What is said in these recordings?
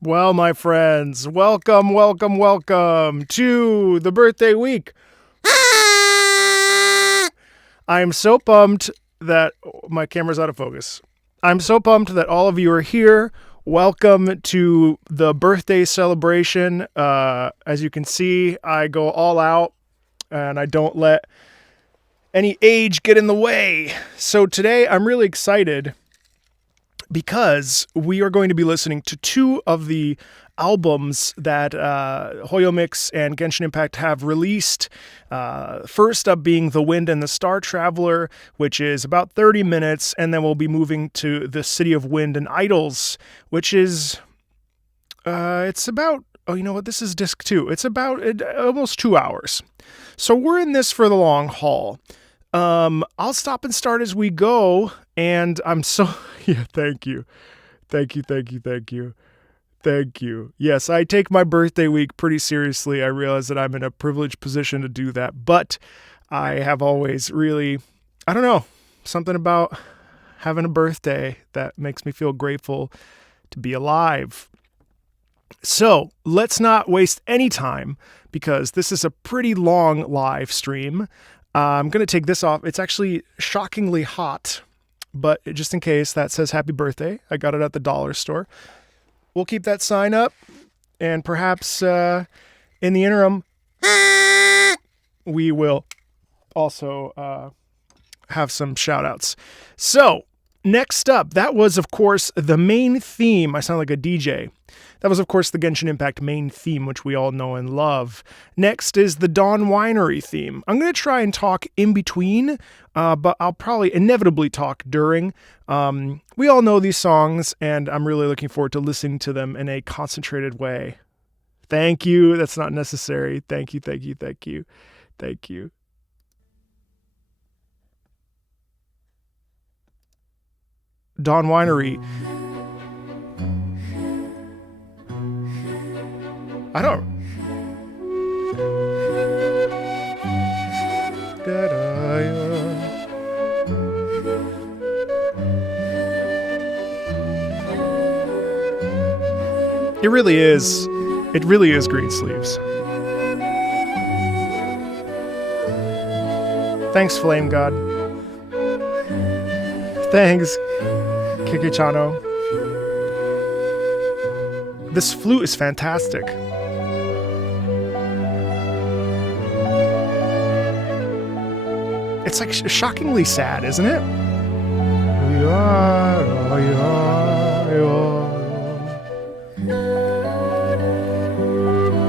Well, my friends, welcome to the birthday week. I'm so pumped that my camera's out of focus. I'm so pumped that all of you are here. Welcome to the birthday celebration. As you can see, I go all out and I don't let any age get in the way. So today I'm really excited because we are going to be listening to two of the albums that Hoyomix and Genshin Impact have released. First up being The Wind and the Star Traveler, which is about 30 minutes, and then we'll be moving to The City of Wind and Idylls, which is, it's about, oh, you know what, this is disc 2. It's about almost 2 hours. So we're in this for the long haul. I'll stop and start as we go, and I'm so, yeah, thank you. Yes, I take my birthday week pretty seriously. I realize that I'm in a privileged position to do that, but I have always really, I don't know, something about having a birthday that makes me feel grateful to be alive. So let's not waste any time because this is a pretty long live stream. I'm going to take this off. It's actually shockingly hot, but just in case that says happy birthday, I got it at the dollar store. We'll keep that sign up, and perhaps in the interim, we will also have some shout outs. So next up, that was, of course, the main theme. I sound like a DJ. That was, of course, the Genshin Impact main theme, which we all know and love. Next is the Dawn Winery theme. I'm going to try and talk in between, but I'll probably inevitably talk during. We all know these songs, and I'm really looking forward to listening to them in a concentrated way. Thank you. That's not necessary. Thank you. Dawn Winery. I don't. It really is. It really is Green Sleeves. Thanks, Flame God. Thanks, Kiki-chano. This flute is fantastic. It's like shockingly sad, isn't it?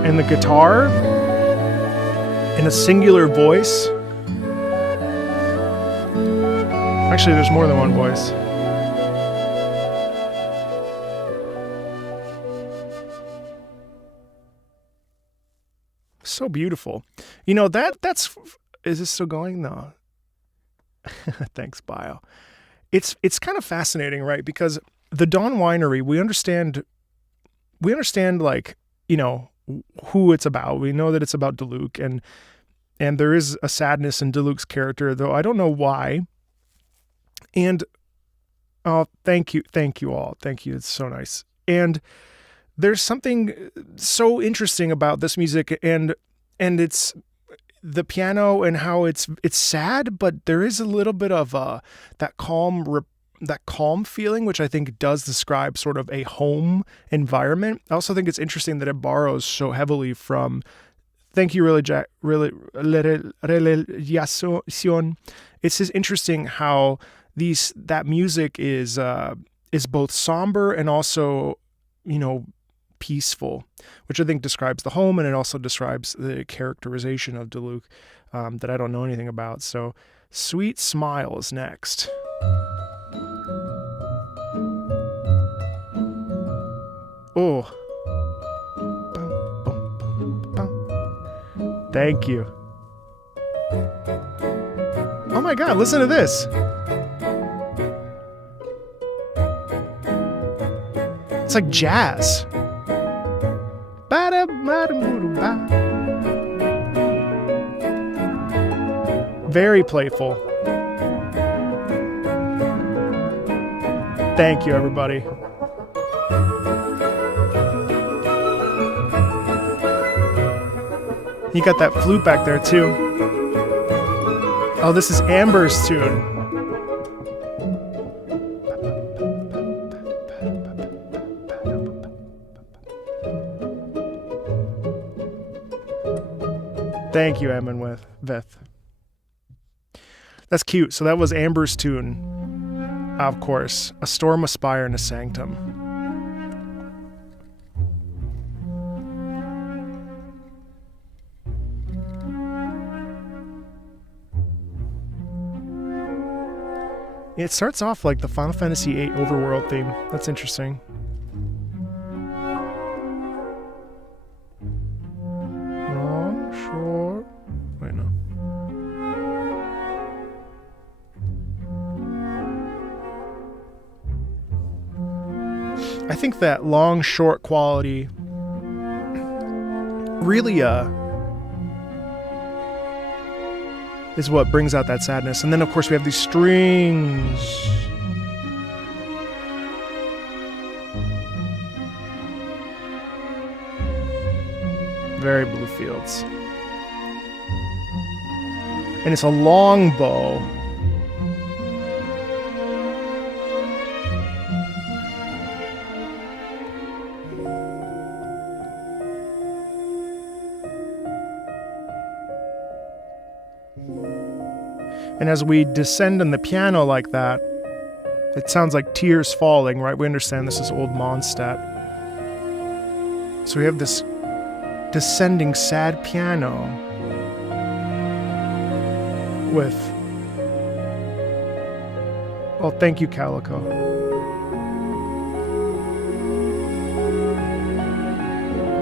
And the guitar in a singular voice. Actually, there's more than one voice. So beautiful. You know, that's, is this still going? No. Thanks, Bio. It's kind of fascinating, right? Because the Dawn Winery, we understand like, you know, who it's about. We know that it's about Diluc, and there is a sadness in Diluc's character, though I don't know why. And oh, thank you all. Thank you. It's so nice. And there's something so interesting about this music, and it's the piano and how it's sad, but there is a little bit of that calm feeling, which I think does describe sort of a home environment. I also think it's interesting that it borrows so heavily from. Thank you, really, Relation. It's just interesting how that music is both somber and also, you know, peaceful, which I think describes the home, and it also describes the characterization of Diluc that I don't know anything about. So Sweet Smile is next. Oh. Thank you. Oh my God, listen to this. It's like jazz. Very playful. Thank you, everybody. You got that flute back there too. Oh, this is Amber's tune. Thank you, Emin Veth. That's cute. So that was Amber's tune. Of course, A Storm, a Spire, and a Sanctum. It starts off like the Final Fantasy VIII overworld theme. That's interesting. Oh, sure. Wait, no. I think that long, short quality really is what brings out that sadness. And then, of course, we have these strings. Very Blue Fields. And it's a long bow. And as we descend on the piano like that, it sounds like tears falling, right? We understand this is old Mondstadt. So we have this descending sad piano with... Oh, thank you, Calico.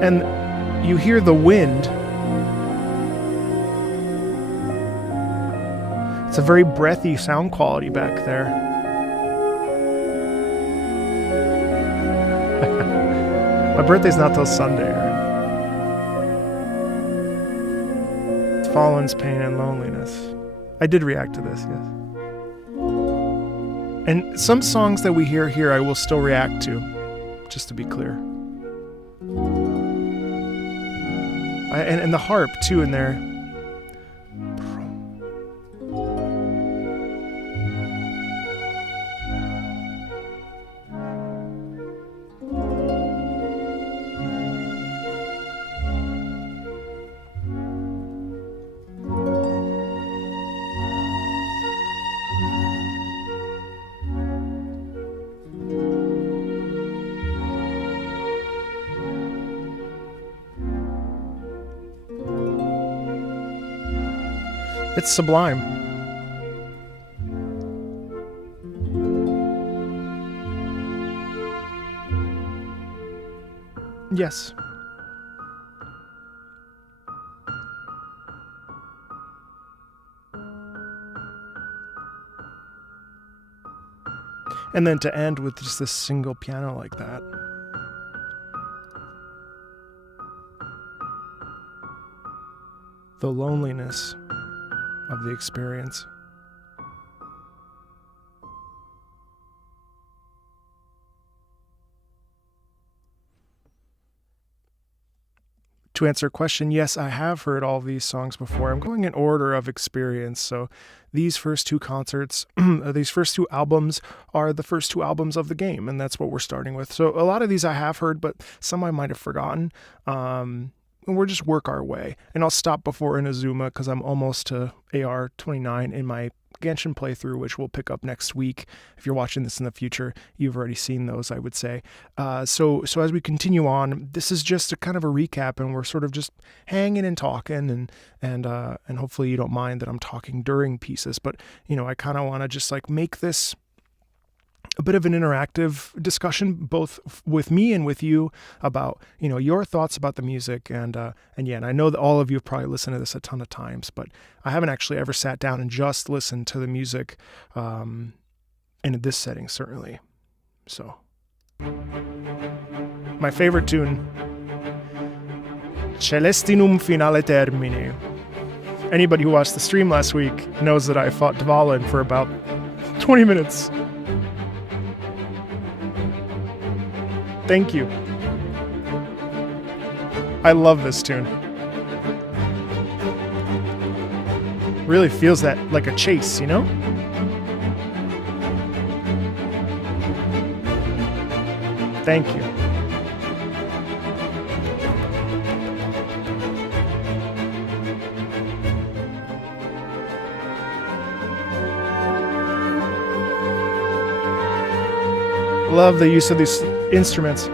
And you hear the wind. It's a very breathy sound quality back there. My birthday's not till Sunday, right? Dvalin's Pain and Loneliness. I did react to this, yes. And some songs that we hear here I will still react to, just to be clear. And the harp, too, in there. It's sublime. Yes. And then to end with just this single piano like that. The loneliness of the experience. To answer a question, yes, I have heard all these songs before. I'm going in order of experience. So these first two concerts, these first two albums are the first two albums of the game, and that's what we're starting with. So a lot of these I have heard, but some I might have forgotten. And we'll just work our way. And I'll stop before Inazuma because I'm almost to AR 29 in my Genshin playthrough, which we'll pick up next week. If you're watching this in the future, you've already seen those, I would say. So as we continue on, this is just a kind of a recap, and we're sort of just hanging and talking, and hopefully you don't mind that I'm talking during pieces. But I kind of want to just like make this a bit of an interactive discussion, both with me and with you, about your thoughts about the music, and I know that all of you have probably listened to this a ton of times, but I haven't actually ever sat down and just listened to the music in this setting, certainly. So, my favorite tune, Celestinum Finale Termine. Anybody who watched the stream last week knows that I fought Dvalin for about 20 minutes. Thank you. I love this tune. Really feels that like a chase, you know? Thank you. Love the use of these instruments.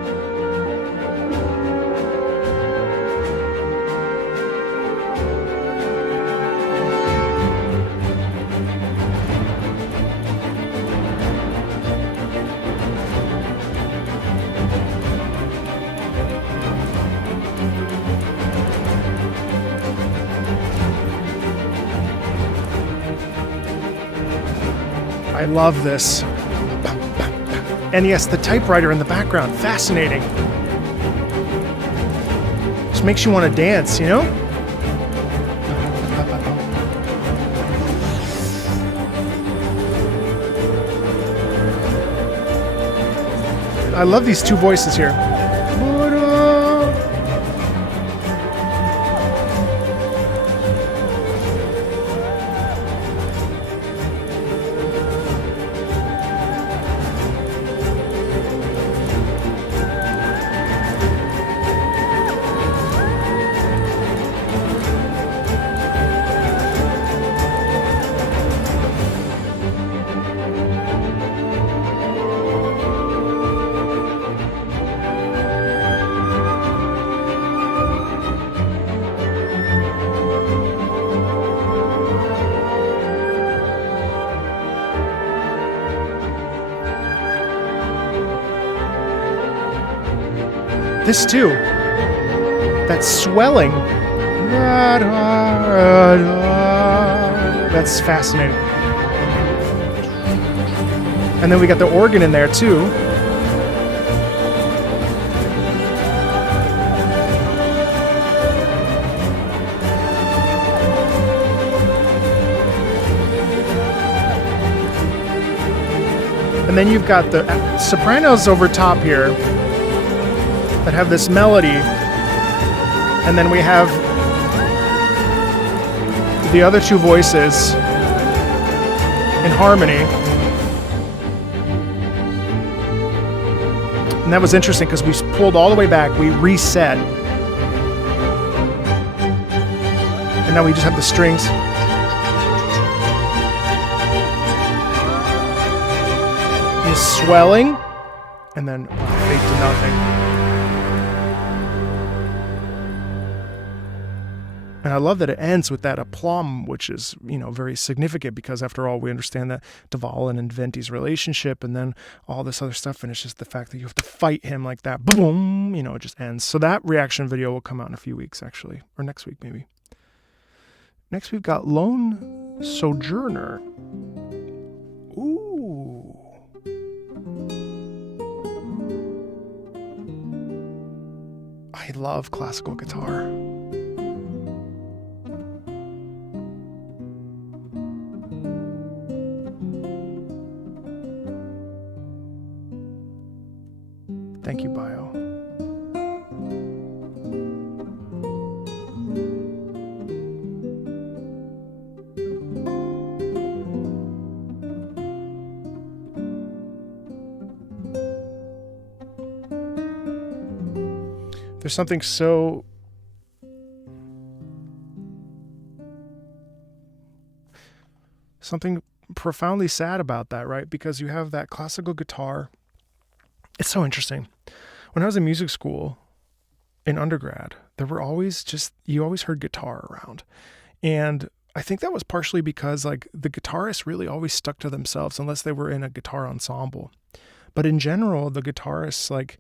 I love this. And yes, the typewriter in the background, fascinating. Just makes you want to dance, you know? I love these two voices here. This too, that swelling, that's fascinating. And then we got the organ in there too. And then you've got the sopranos over top here that have this melody, and then we have the other two voices in harmony. And that was interesting because we pulled all the way back, we reset, and now we just have the strings. Just swelling, and then fade to nothing. And I love that it ends with that aplomb, which is, you know, very significant because after all, we understand that Dvalin and Venti's relationship and then all this other stuff. And it's just the fact that you have to fight him like that. Boom, you know, it just ends. So that reaction video will come out in a few weeks, actually, or next week, maybe. Next, we've got Lone Sojourner. Ooh. I love classical guitar. Thank you, Bio. There's something so profoundly sad about that, right? Because you have that classical guitar. It's so interesting. When I was in music school in undergrad, there were always you always heard guitar around. And I think that was partially because like the guitarists really always stuck to themselves unless they were in a guitar ensemble. But in general, the guitarists, like,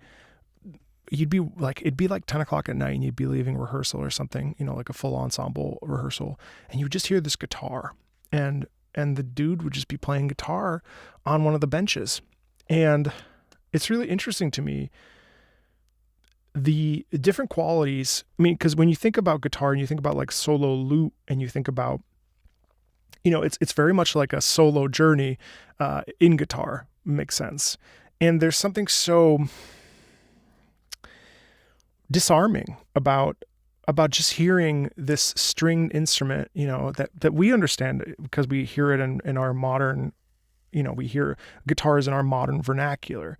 it'd be like 10 o'clock at night and you'd be leaving rehearsal or something, you know, like a full ensemble rehearsal. And you would just hear this guitar and the dude would just be playing guitar on one of the benches. And it's really interesting to me, the different qualities. I mean, because when you think about guitar and you think about like solo lute and you think about, you know, it's very much like a solo journey in guitar, makes sense. And there's something so disarming about about just hearing this stringed instrument, that we understand because we hear it in our modern, we hear guitars in our modern vernacular.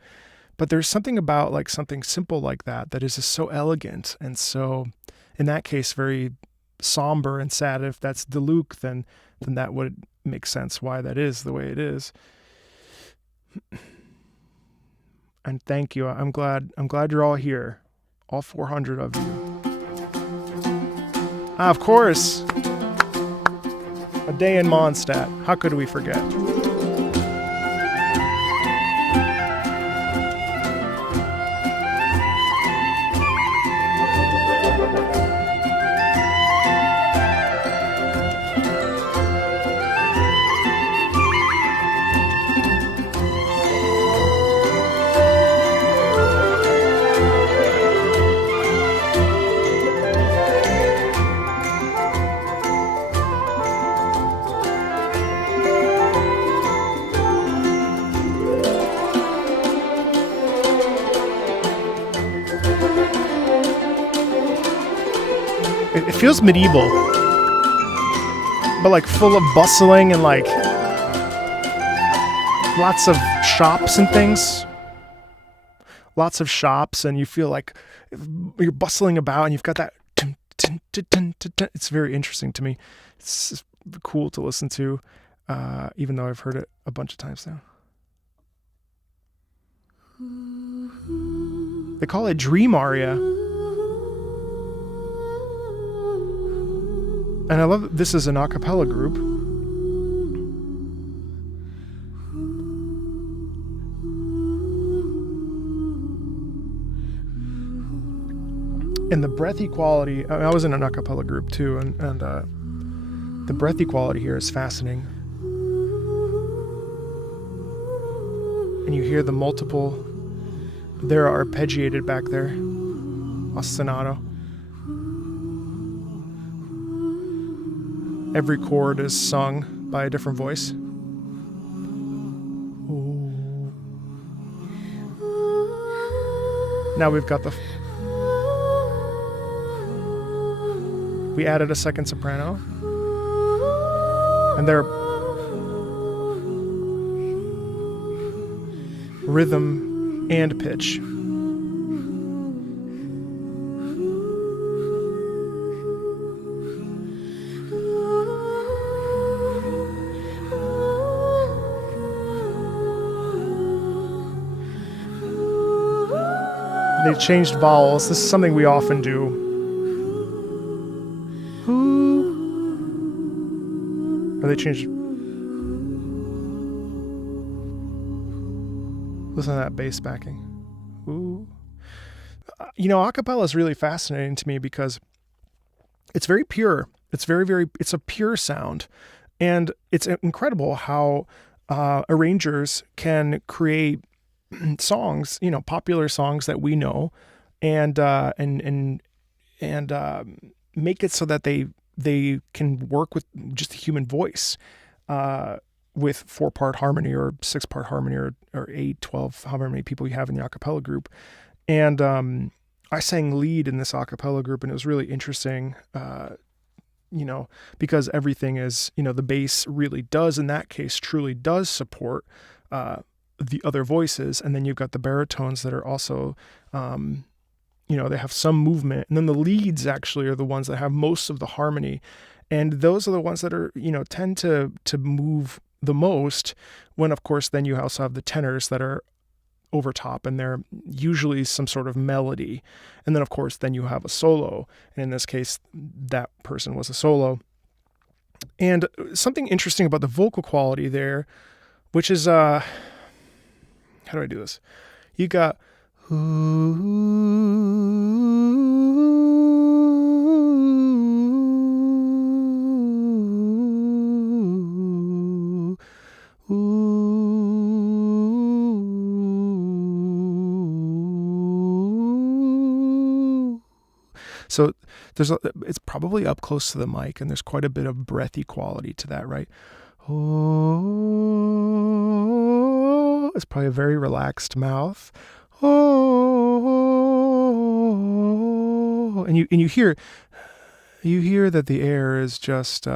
But there's something about like something simple like that is just so elegant and so, in that case, very somber and sad. If that's Deluc, then that would make sense why that is the way it is. And thank you. I'm glad you're all here, all 400 of you. Of course, a day in Mondstadt. How could we forget? It feels medieval, but like full of bustling and like lots of shops and things. Lots of shops, and you feel like you're bustling about, and you've got that. It's very interesting to me. It's cool to listen to, even though I've heard it a bunch of times now. They call it dream aria. And I love that this is an a cappella group. And the breathy quality, I was in an a cappella group too, and the breathy quality here is fascinating. And you hear the multiple, they're arpeggiated back there, ostinato. Every chord is sung by a different voice. Ooh. Now we've got we added a second soprano. And their rhythm and pitch. They changed vowels. This is something we often do. Or they changed. Listen to that bass backing. Ooh. A cappella is really fascinating to me because it's very pure. It's it's a pure sound. And it's incredible how arrangers can create songs, popular songs that we know, and make it so that they can work with just the human voice, with 4-part harmony or 6-part harmony or 8, 12, however many people you have in the a cappella group. And I sang lead in this a cappella group, and it was really interesting, because everything is, the bass really does, in that case, truly does support the other voices, and then you've got the baritones that are also, they have some movement, and then the leads actually are the ones that have most of the harmony, and those are the ones that are, tend to move the most. When of course then you also have the tenors that are over top, and they're usually some sort of melody, and then of course then you have a solo, and in this case that person was a solo. And something interesting about the vocal quality there, which is how do I do this? You got so it's probably up close to the mic, and there's quite a bit of breathy quality to that, right? Oh, it's probably a very relaxed mouth. Oh, beautiful. And you hear that the air is just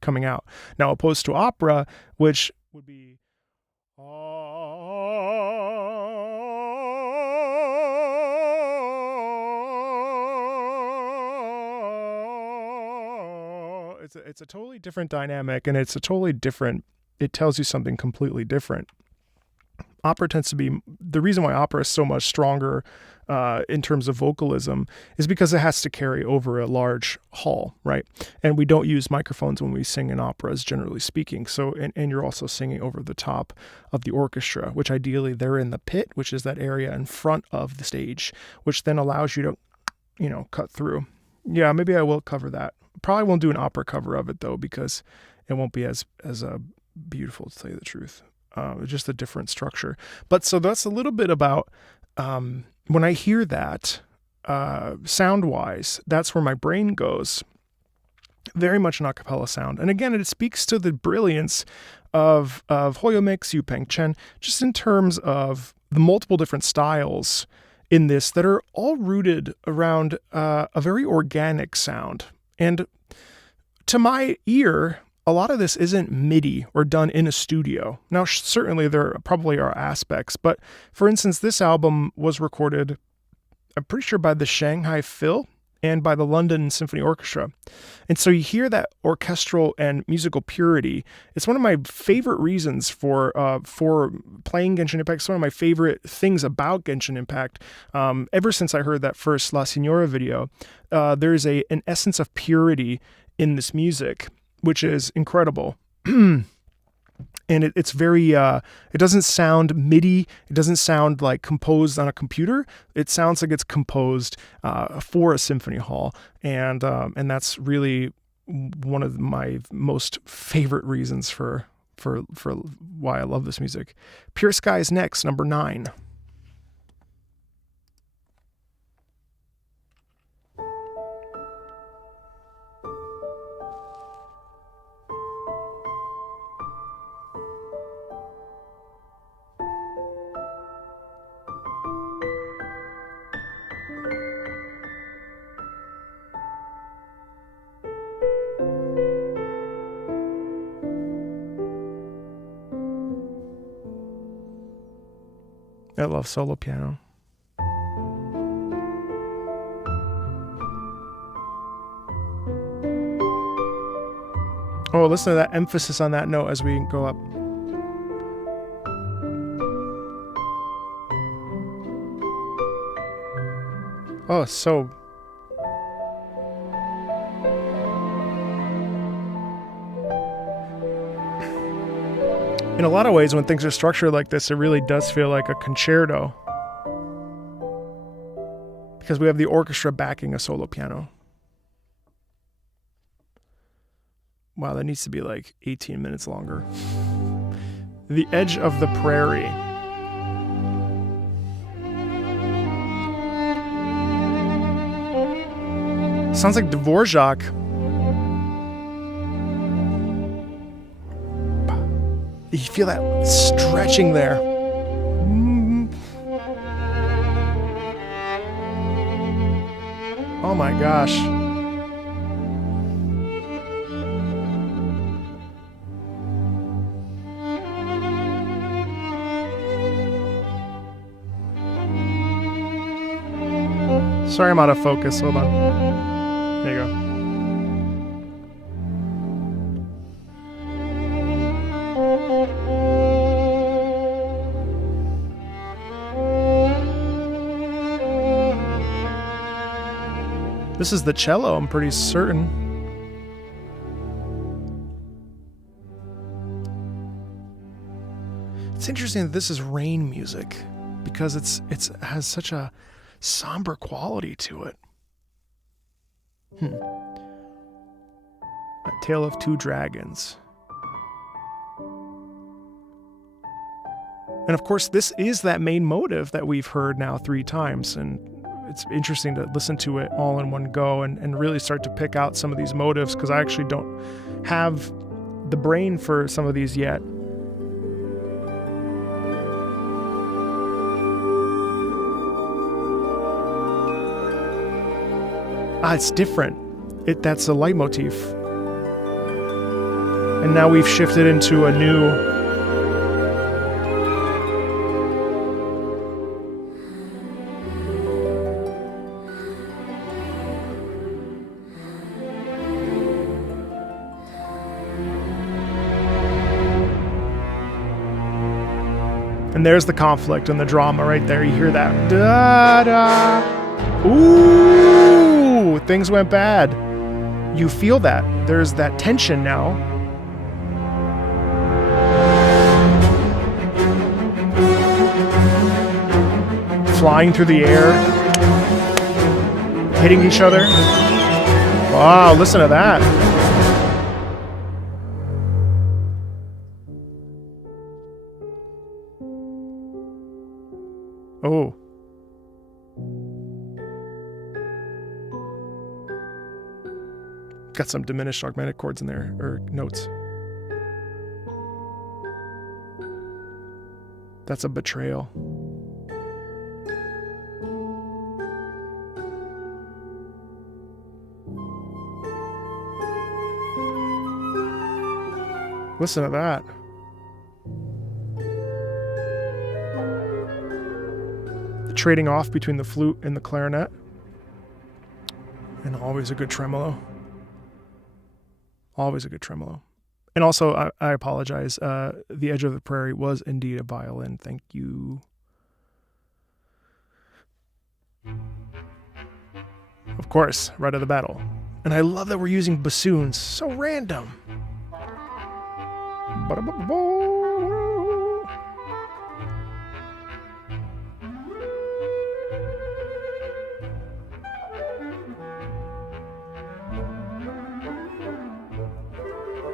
coming out. Now, opposed to opera, which would be it's a totally different dynamic, and it tells you something completely different. Opera tends to be, the reason why opera is so much stronger in terms of vocalism is because it has to carry over a large hall, right? And we don't use microphones when we sing in operas, generally speaking. So, and you're also singing over the top of the orchestra, which ideally they're in the pit, which is that area in front of the stage, which then allows you to, cut through. Yeah, maybe I will cover that. Probably won't do an opera cover of it though, because it won't be as beautiful, to tell you the truth. Just a different structure. But so that's a little bit about when I hear that sound-wise, that's where my brain goes. Very much an a cappella sound. And again, it speaks to the brilliance of Hoyomix, Yu Peng Chen, just in terms of the multiple different styles in this that are all rooted around a very organic sound. And to my ear, a lot of this isn't MIDI or done in a studio. Now, certainly there probably are aspects, but for instance, this album was recorded, I'm pretty sure, by the Shanghai Phil and by the London Symphony Orchestra. And so you hear that orchestral and musical purity. It's one of my favorite reasons for playing Genshin Impact. It's one of my favorite things about Genshin Impact. Ever since I heard that first La Signora video, there's an essence of purity in this music, which is incredible. And it's very, it doesn't sound MIDI. It doesn't sound like composed on a computer. It sounds like it's composed for a symphony hall. And that's really one of my most favorite reasons for why I love this music. Pure Sky is next, number 9. I love solo piano. Oh, listen to that emphasis on that note as we go up. Oh, so... in a lot of ways, when things are structured like this, it really does feel like a concerto. Because we have the orchestra backing a solo piano. Wow, that needs to be like 18 minutes longer. The Edge of the Prairie. Sounds like Dvorak. You feel that stretching there. Oh my gosh. Sorry, I'm out of focus. Hold on. There you go. This is the cello, I'm pretty certain. It's interesting that this is rain music because it has such a somber quality to it. A Tale of Two Dragons. And of course, this is that main motive that we've heard now 3 times, and it's interesting to listen to it all in one go and really start to pick out some of these motives, because I actually don't have the brain for some of these yet. It's different. That's a leitmotif. And now we've shifted into a new... And there's the conflict and the drama right there. You hear that. Da-da. Ooh, things went bad. You feel that. There's that tension now. Flying through the air. Hitting each other. Wow, listen to that. Oh. Got some diminished augmented chords in there, or notes. That's a betrayal. Listen to that. Trading off between the flute and the clarinet. And always a good tremolo. Always a good tremolo. And also, I apologize. The Edge of the Prairie was indeed a violin. Thank you. Of course, right of the battle. And I love that we're using bassoons. So random.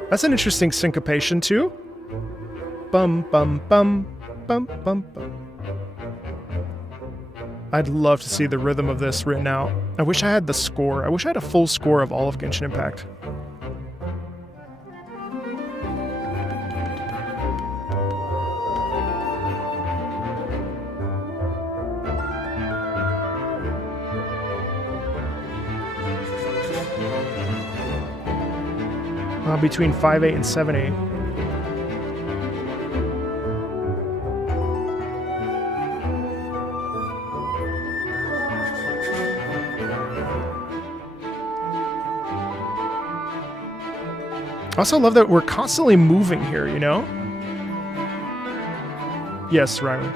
That's an interesting syncopation too. Bum bum bum bum bum bum. I'd love to see the rhythm of this written out. I wish I had the score. I wish I had a full score of all of Genshin Impact. Between 5.8 and 7.8. I also love that we're constantly moving here, you know? Yes, Ryman.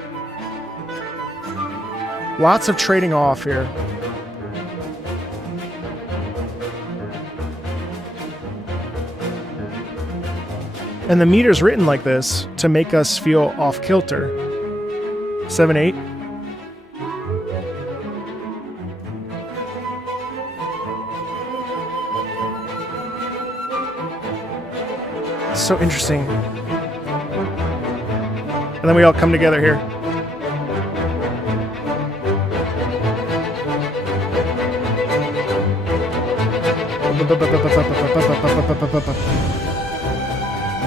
Lots of trading off here. And the meter's written like this to make us feel off kilter. 7/8. So interesting. And then we all come together here.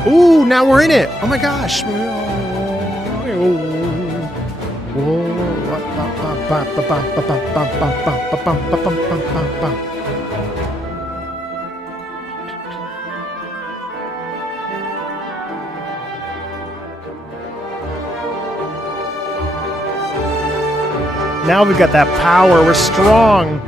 Ooh, now we're in it. Oh my gosh. Now we've got that power. We're strong.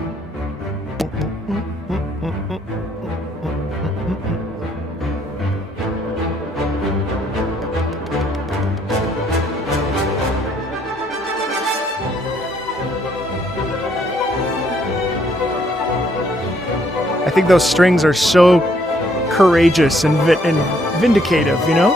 I think those strings are so courageous and vindicative, you know?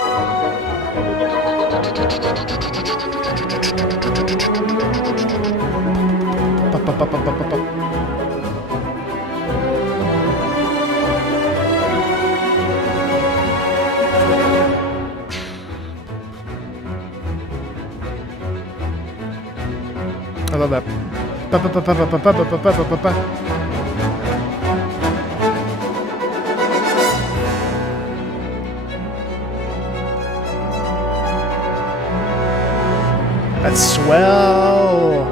I love that. That's swell.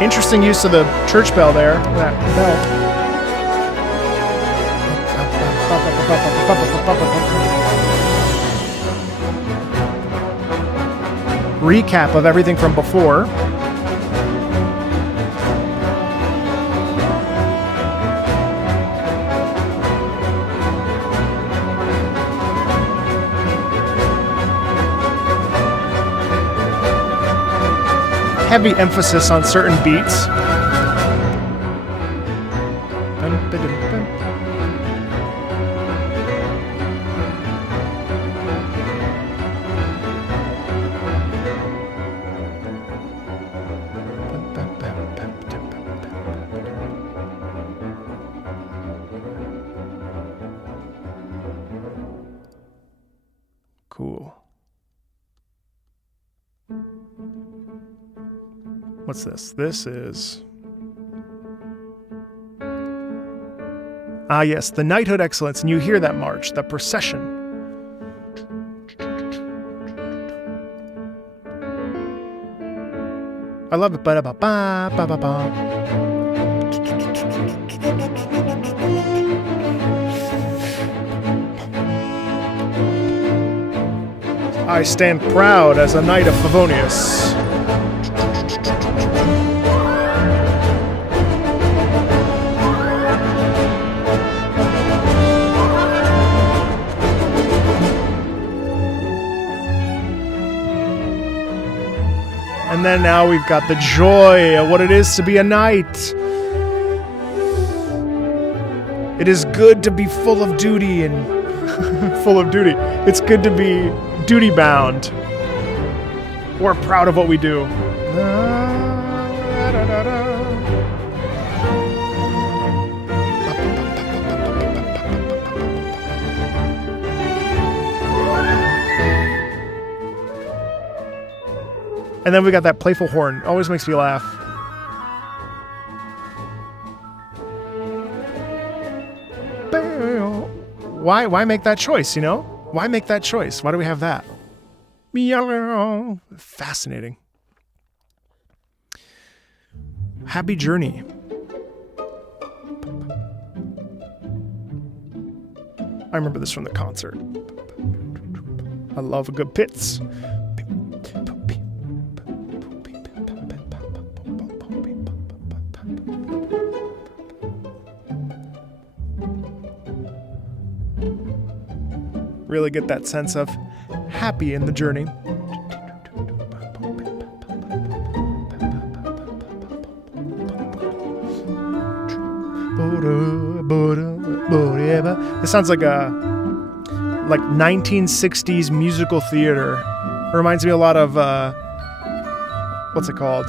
Interesting use of the church bell there. That bell. Recap of everything from before. Heavy emphasis on certain beats. Cool. What's this? This is... Ah, yes, the Knighthood Excellence. And you hear that march, that procession. I love it. Ba-da-ba-ba-ba-ba-ba. I stand proud as a knight of Favonius. And then now we've got the joy of what it is to be a knight. It is good to be full of duty and full of duty. It's good to be duty bound. We're proud of what we do. And then we got that playful horn. Always makes me laugh. Why make that choice, you know? Why make that choice? Why do we have that? Fascinating. Happy journey. I remember this from the concert. I love a good pits. Really get that sense of happy in the journey. It sounds like a 1960s musical theater. It reminds me a lot of what's it called?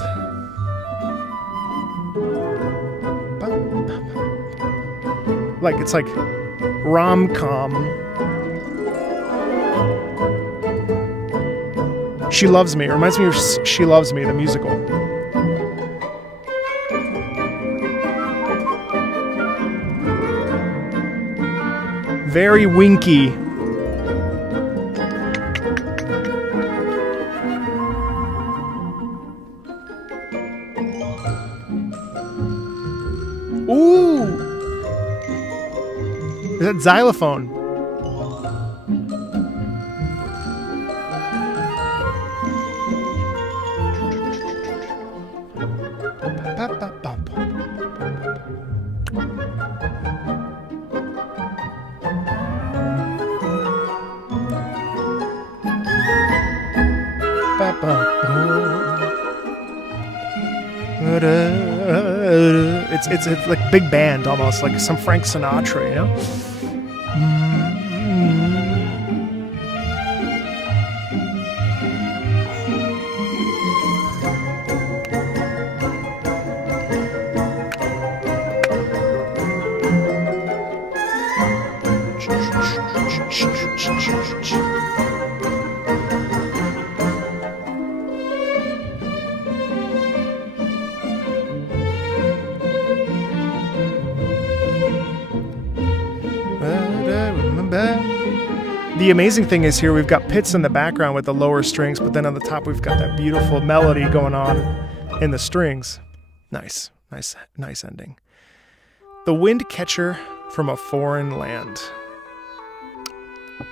Like it's like rom-com. She Loves Me. It reminds me of She Loves Me, the musical. Very winky. Ooh! Is that xylophone? It's like big band almost, like some Frank Sinatra, you know? The amazing thing is here we've got pits in the background with the lower strings, but then on the top we've got that beautiful melody going on in the strings. Nice ending. The Wind Catcher from a Foreign Land.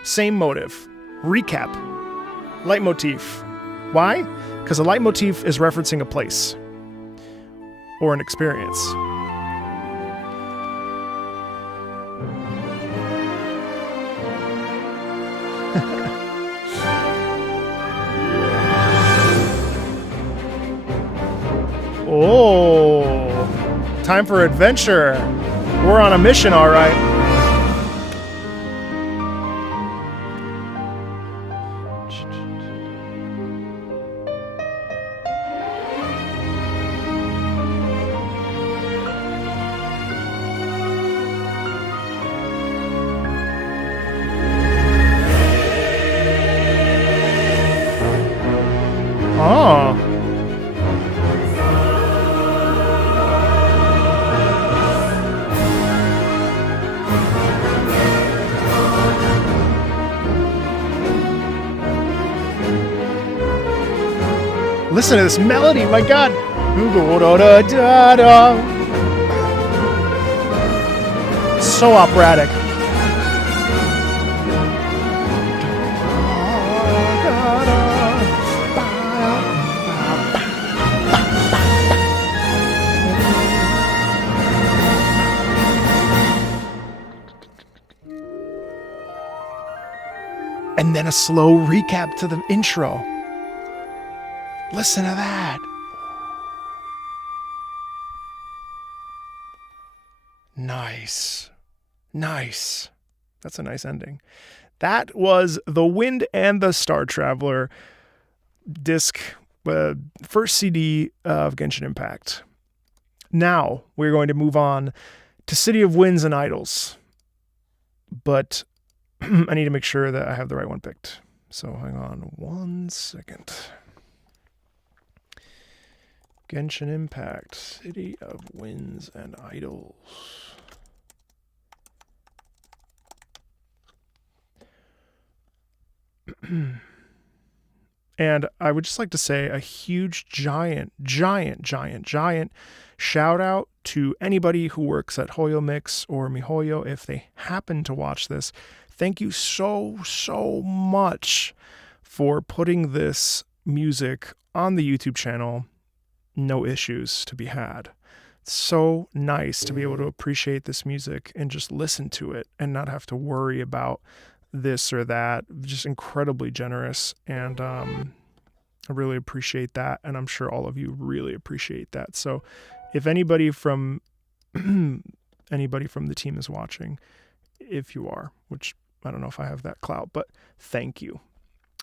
Same motive. Recap. Leitmotif. Why? Because a leitmotif is referencing a place or an experience. Oh, time for adventure. We're on a mission, all right. Oh. Listen to this melody, my God. So operatic. And then a slow recap to the intro. Listen to that. Nice. That's a nice ending. That was The Wind and the Star Traveler disc, first CD of Genshin Impact. Now we're going to move on to City of Winds and Idylls. But I need to make sure that I have the right one picked. So hang on 1 second. Genshin Impact, City of Winds and Idylls. And I would just like to say a huge, giant shout out to anybody who works at Hoyo Mix or MiHoYo if they happen to watch this. Thank you so much for putting this music on the YouTube channel. No issues to be had. It's so nice to be able to appreciate this music and just listen to it and not have to worry about this or that. Just incredibly generous, and I really appreciate that, and I'm sure all of you really appreciate that. So if anybody from the team is watching, if you are, which I don't know if I have that clout, but thank you.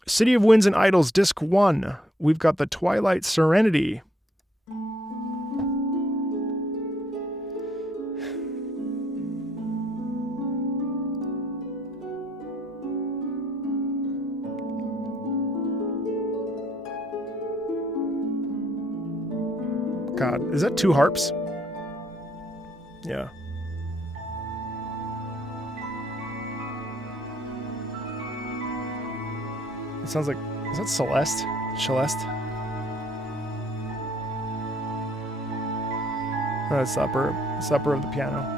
City of Winds and Idylls, Disc 1. We've got the Twilight Serenity. God, is that 2 harps? Yeah. It sounds like, is that Celeste? Celeste? No, it's the upper of the piano.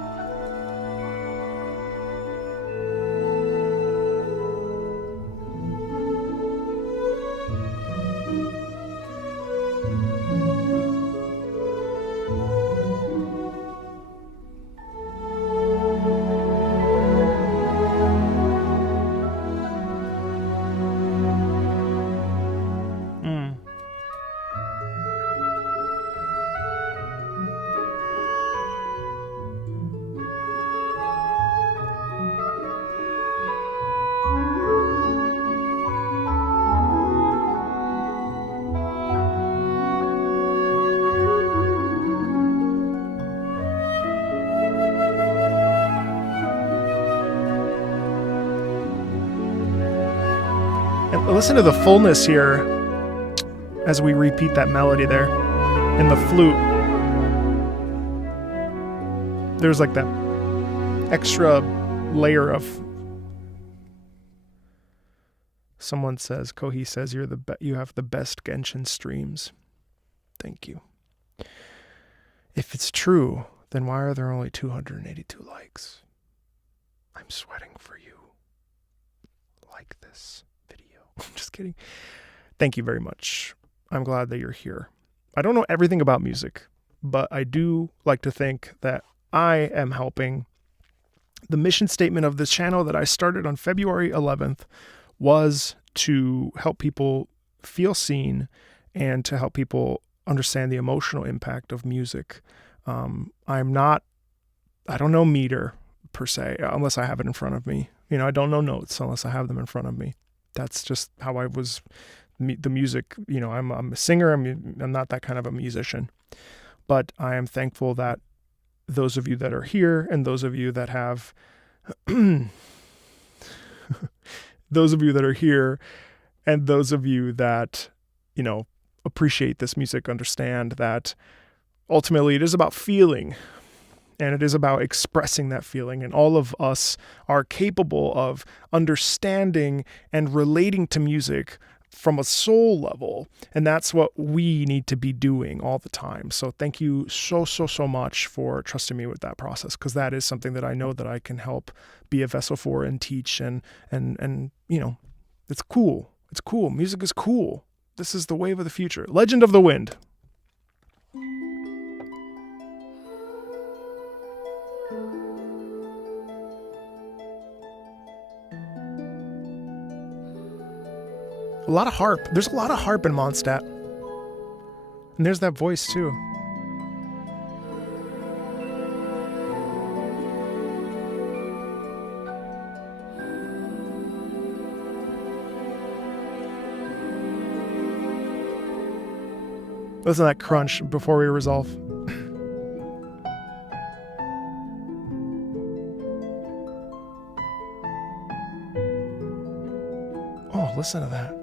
Listen to the fullness here as we repeat that melody there in the flute. There's like that extra layer of. Someone says, Kohi says, you have the best Genshin streams. Thank you. If it's true, then why are there only 282 likes? I'm sweating for you. Like this video. Just kidding. Thank you very much. I'm glad that you're here. I don't know everything about music, but I do like to think that I am helping. The mission statement of this channel that I started on February 11th was to help people feel seen and to help people understand the emotional impact of music. I don't know meter per se, unless I have it in front of me. I don't know notes unless I have them in front of me. That's just how I was, the music, I'm a singer. I'm not that kind of a musician, but I am thankful that those of you that are here and those of you that have, those of you that are here and those of you that, appreciate this music, understand that ultimately it is about feeling and it is about expressing that feeling. And all of us are capable of understanding and relating to music from a soul level. And that's what we need to be doing all the time. So thank you so much for trusting me with that process, because that is something that I know that I can help be a vessel for and teach. And it's cool. It's cool. Music is cool. This is the wave of the future. Legend of the Wind. A lot of harp. There's a lot of harp in Mondstadt. And there's that voice too. Listen to that crunch before we resolve. Oh, listen to that.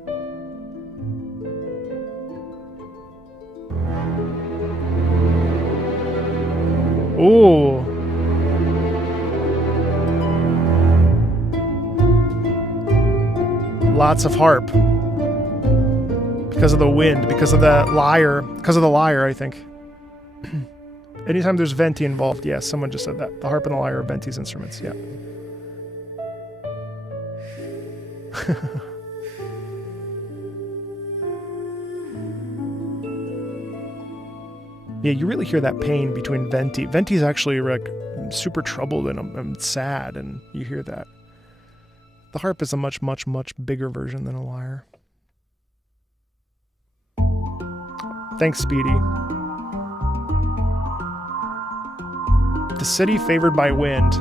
Ooh. Lots of harp. Because of the wind, because of the lyre, I think. Anytime there's venti involved, yes, someone just said that. The harp and the lyre are venti's instruments, yeah. Yeah, you really hear that pain between venti. Venti's actually like super troubled and sad, and you hear that. The harp is a much bigger version than a lyre. Thanks, Speedy. The city favored by wind.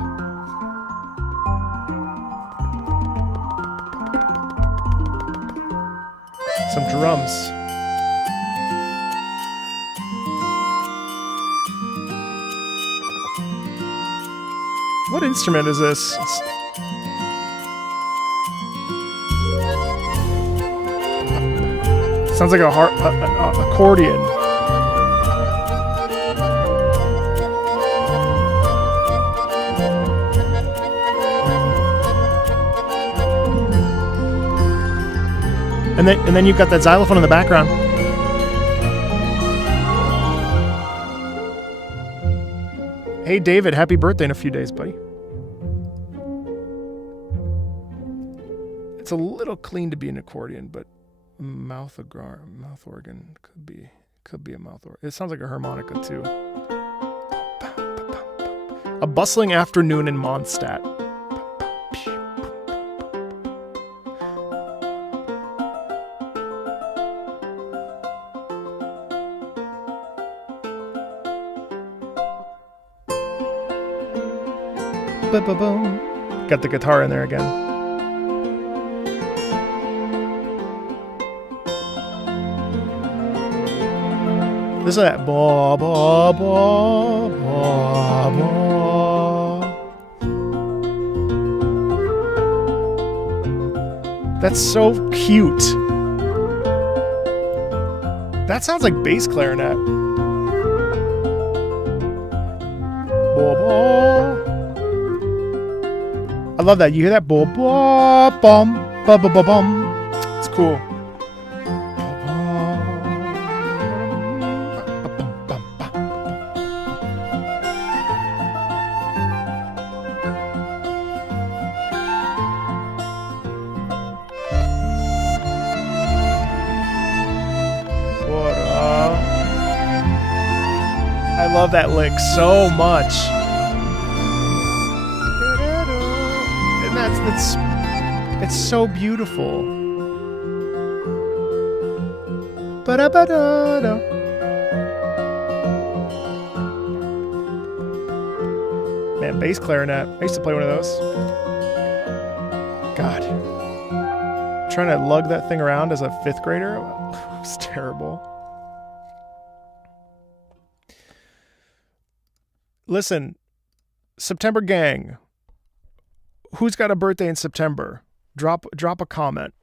Some drums. What instrument is this? Sounds like a accordion. And then you've got that xylophone in the background. Hey David, happy birthday in a few days, buddy. It's a little clean to be an accordion, but mouth organ could be a mouth organ. It sounds like a harmonica too. A bustling afternoon in Mondstadt. Got the guitar in there again. Listen to that. Ba, ba, ba, ba, ba. That's so cute. That sounds like bass clarinet. Ba, ba. I love that. You hear that? Ba, ba, bum, ba, ba, ba, bum. It's cool. love that lick so much. And that's it's so beautiful. Ba-da-ba-da-da. Man, bass clarinet. I used to play one of those. God. Trying to lug that thing around as a 5th grader was terrible. Listen, September gang. Who's got a birthday in September? Drop a comment.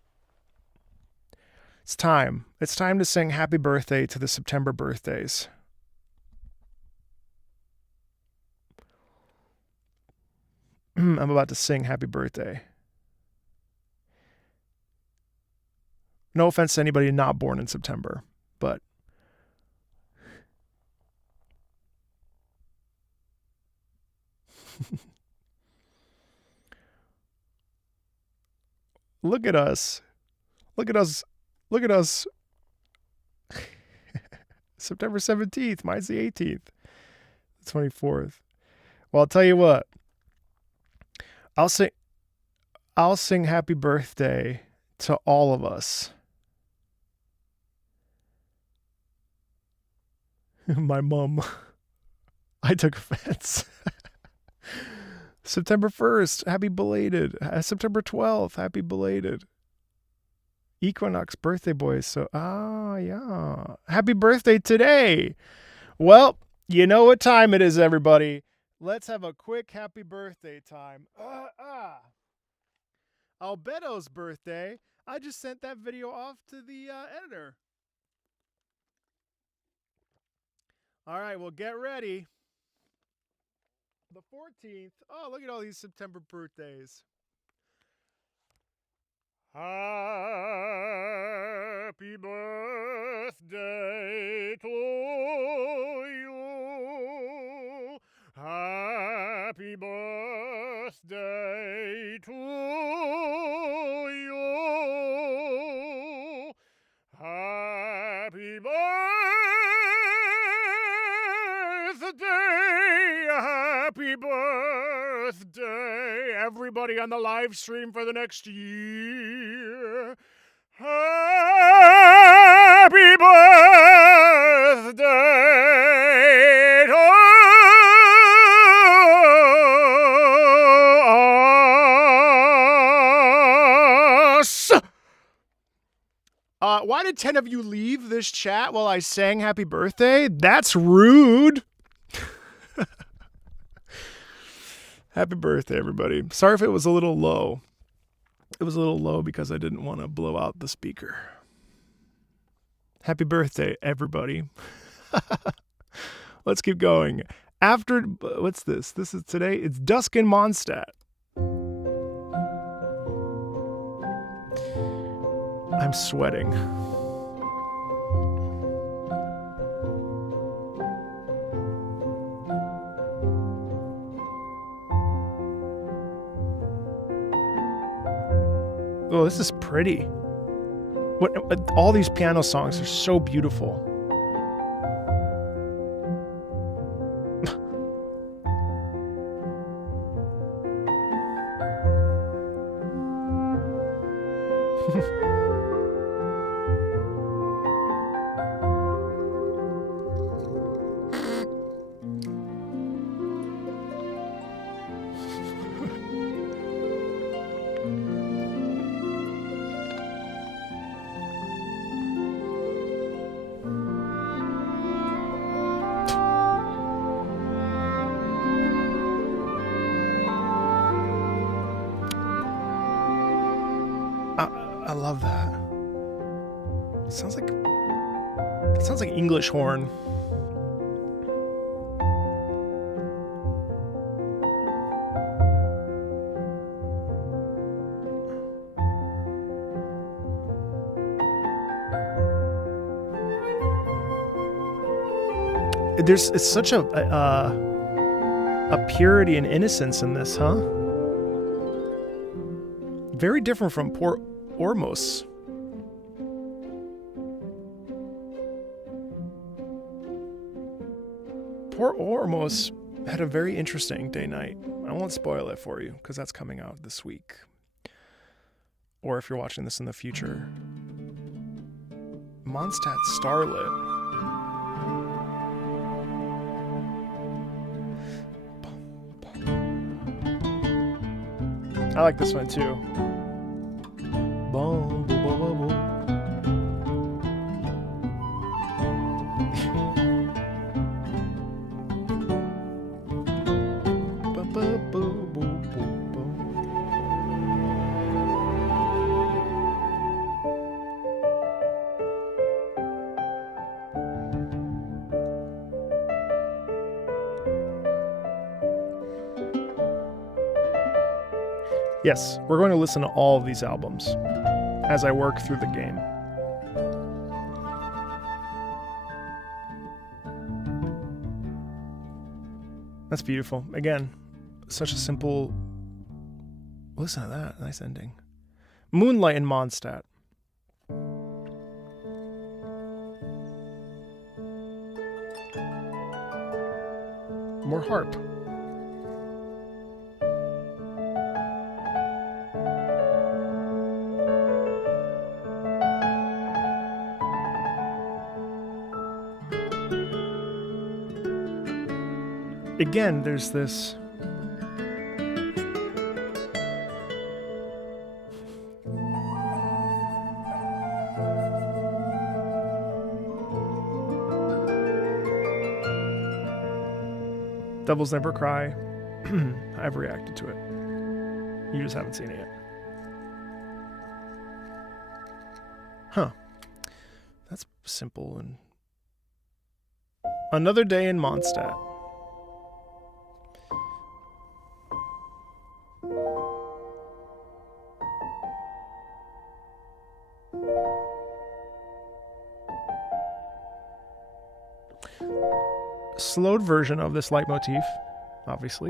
It's time. It's time to sing happy birthday to the September birthdays. I'm about to sing happy birthday. No offense to anybody not born in September, but look at us. Look at us. Look at us. September 17th. Mine's the 18th. The 24th. Well, I'll tell you what. I'll sing happy birthday to all of us. My mom. I took offense. September 1st, happy belated. September 12th, happy belated. Equinox birthday boys. So, yeah. Happy birthday today. Well, you know what time it is, everybody. Let's have a quick happy birthday time. Albedo's birthday. I just sent that video off to the editor. All right, well, get ready. The 14th. Oh, look at all these September birthdays. Happy birthday to you. Happy birthday to you. Happy birthday. Happy birthday, everybody on the live stream for the next year. Happy birthday to us. Why did 10 of you leave this chat while I sang happy birthday? That's rude. Happy birthday, everybody. Sorry if it was a little low. It was a little low because I didn't want to blow out the speaker. Happy birthday, everybody. Let's keep going. After, what's this? This is today. It's dusk in Mondstadt. I'm sweating. Oh, this is pretty. What all these piano songs are so beautiful. I love that. It sounds like English horn. It's such a purity and innocence in this, huh? Very different from poor Ormos. Poor Ormos had a very interesting day-night. I won't spoil it for you, because that's coming out this week. Or if you're watching this in the future. Mondstadt Starlit. I like this one too. Boom, boom, boom, boom, boom. Yes, we're going to listen to all of these albums as I work through the game. That's beautiful. Again, such a simple... Listen to that. Nice ending. Moonlight in Mondstadt. More harp. Again, there's this... Devils Never Cry. I've reacted to it. You just haven't seen it yet. Huh. That's simple and... Another Day in Mondstadt. Slowed version of this leitmotif, obviously.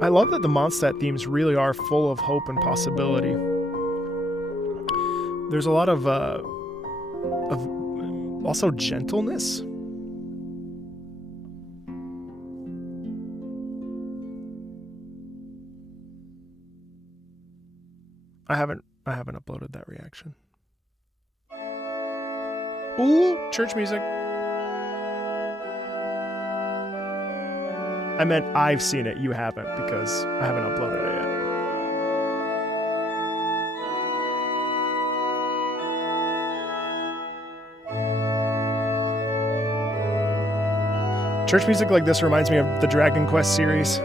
I love that the Mondstadt themes really are full of hope and possibility. There's a lot of also gentleness. I haven't uploaded that reaction. Ooh, church music. I meant I've seen it, you haven't, because I haven't uploaded it yet. Church music like this reminds me of the Dragon Quest series.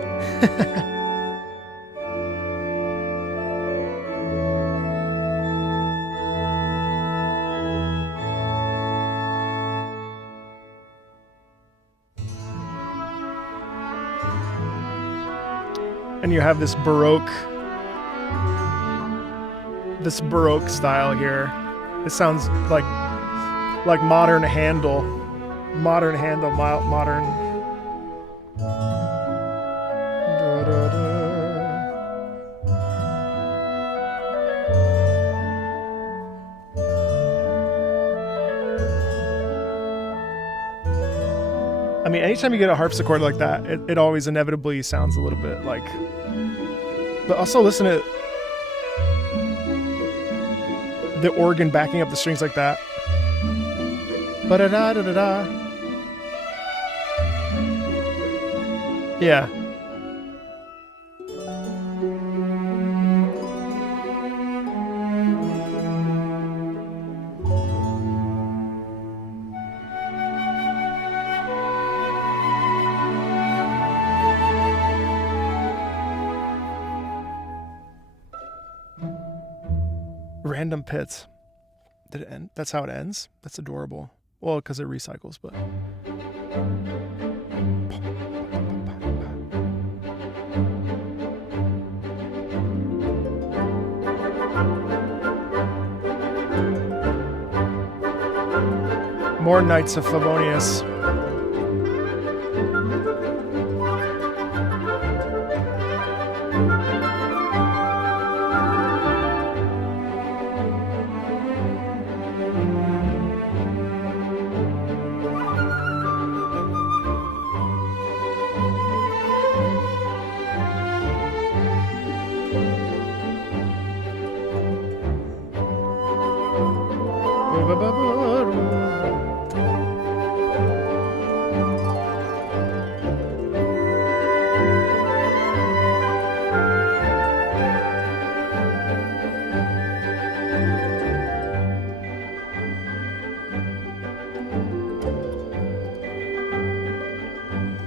And you have this Baroque style here. It sounds like modern Handel. Modern. I mean, anytime you get a harpsichord like that, it always inevitably sounds a little bit like... But also listen to the organ backing up the strings like that. Ba-da-da-da-da-da. Yeah. Random pits. Did it end? That's how it ends? That's adorable. Well, because it recycles, but... More Knights of Favonius.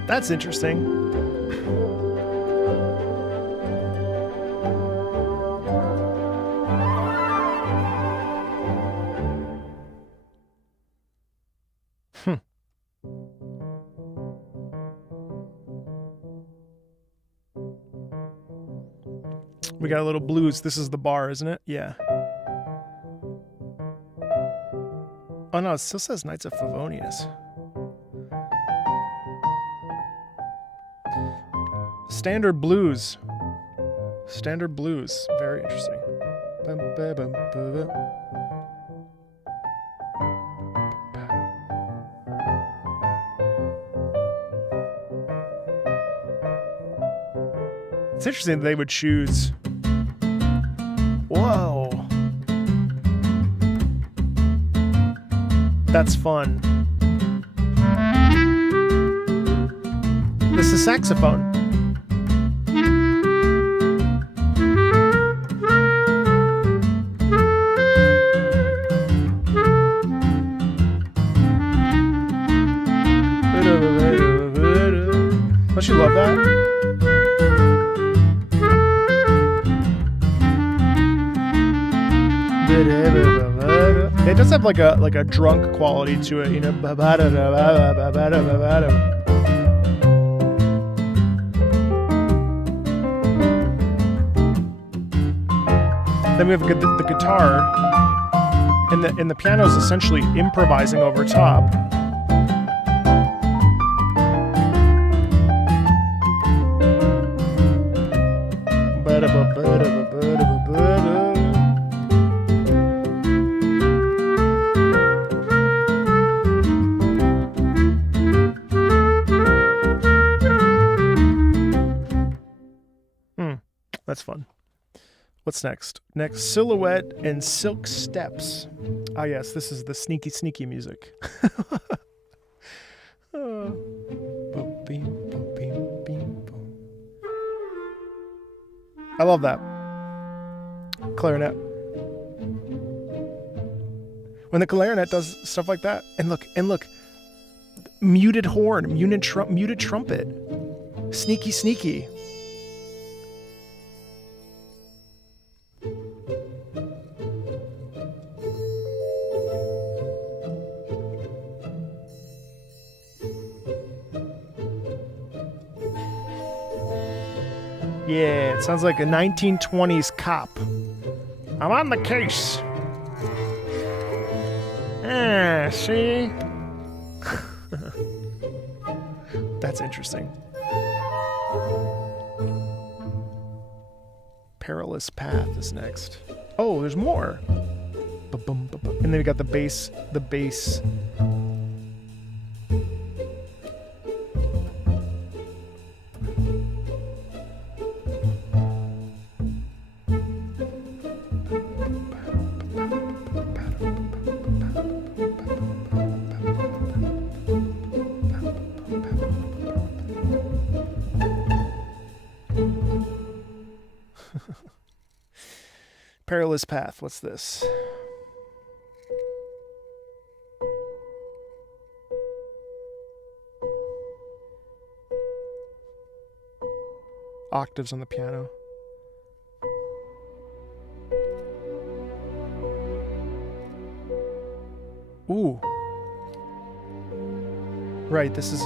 That's interesting. We got a little blues. This is the bar, isn't it? Yeah. Oh no, it still says Knights of Favonius. Standard blues. Standard blues. Very interesting. Bum, ba, bum, ba, ba. It's interesting that they would choose. Whoa. That's fun. This is saxophone. Don't you love that? It does have like a drunk quality to it, you know. Then we have the guitar, and the piano is essentially improvising over top. That's fun. What's next? Next, Silhouette and Silk Steps. Ah, yes, this is the sneaky, sneaky music. I love that. Clarinet. When the clarinet does stuff like that, and look, muted horn, muted trumpet, sneaky, sneaky. Yeah, it sounds like a 1920s cop. I'm on the case. See? That's interesting. Perilous Path is next. Oh, there's more. And then we got the bass. Perilous Path. What's this? Octaves on the piano. Ooh. Right, this is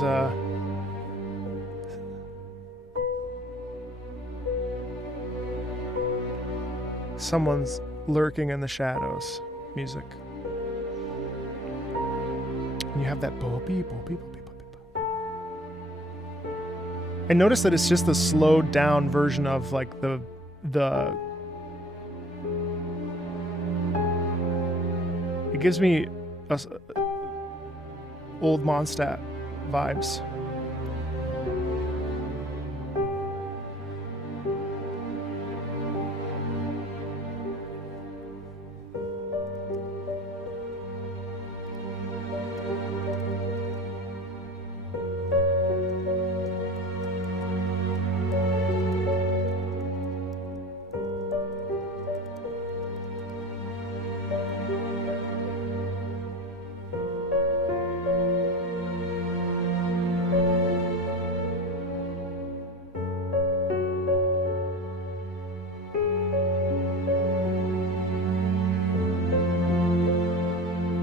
someone's lurking in the shadows music. And you have that bo-beep, bo-beep, bo-beep, bo-beep. And notice that it's just the slowed down version of like the it gives me old Mondstadt vibes.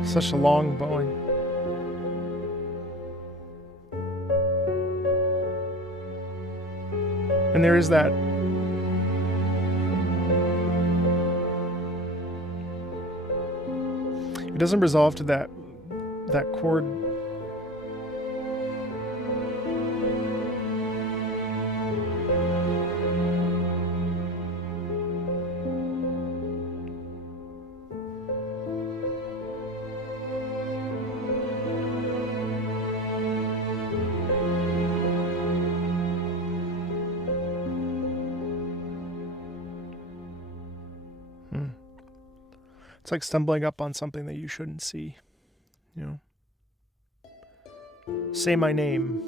Such a long bowing. And there is that. It doesn't resolve to that chord. It's like stumbling up on something that you shouldn't see, you know. Say my name.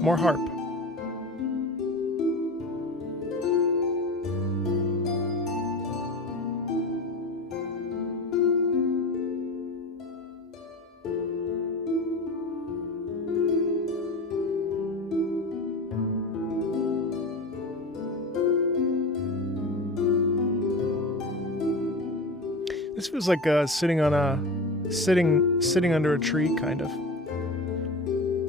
More harp. This feels like sitting under a tree, kind of,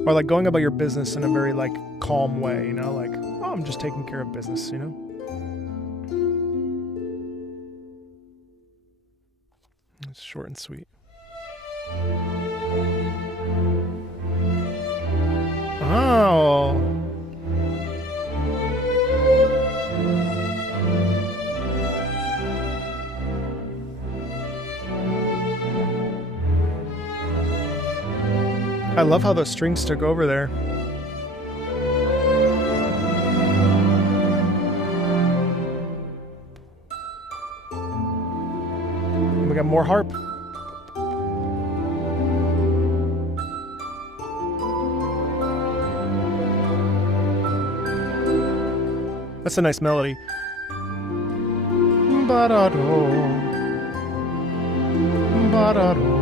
or like going about your business in a very like calm way, you know, like, oh, I'm just taking care of business, you know. It's short and sweet. Oh. I love how those strings took over there. And we got more harp. That's a nice melody. Ba-da-do. Ba-da-do.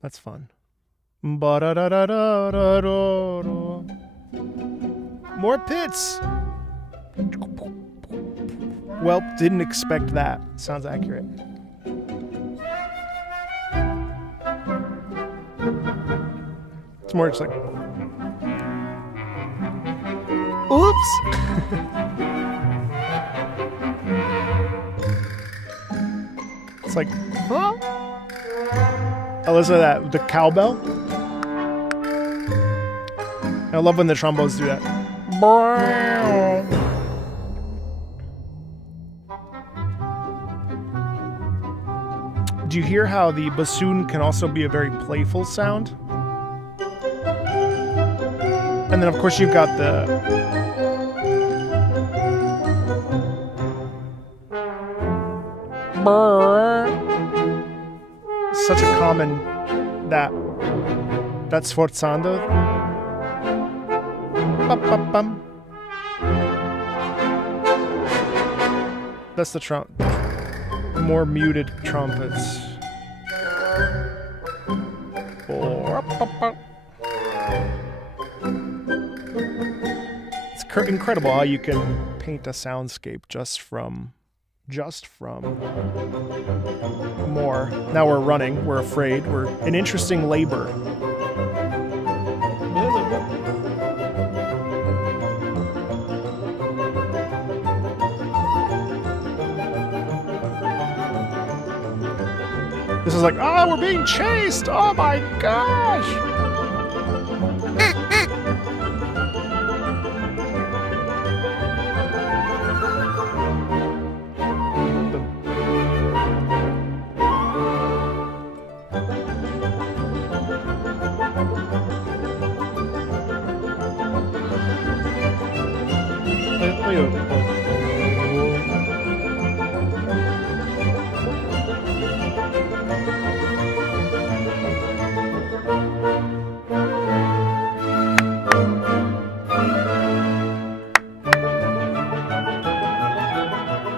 That's fun. More pits! Well, didn't expect that. Sounds accurate. It's more just like... Oops! It's like... Huh? I listen to that, the cowbell. I love when the trombones do that. Do you hear how the bassoon can also be a very playful sound? And then of course you've got the... Such a common that's sforzando. Bum. That's the more muted trumpets. It's incredible how you can paint a soundscape just from more. Now we're running, we're afraid, we're in interesting labor. This is like, oh, we're being chased! Oh my gosh!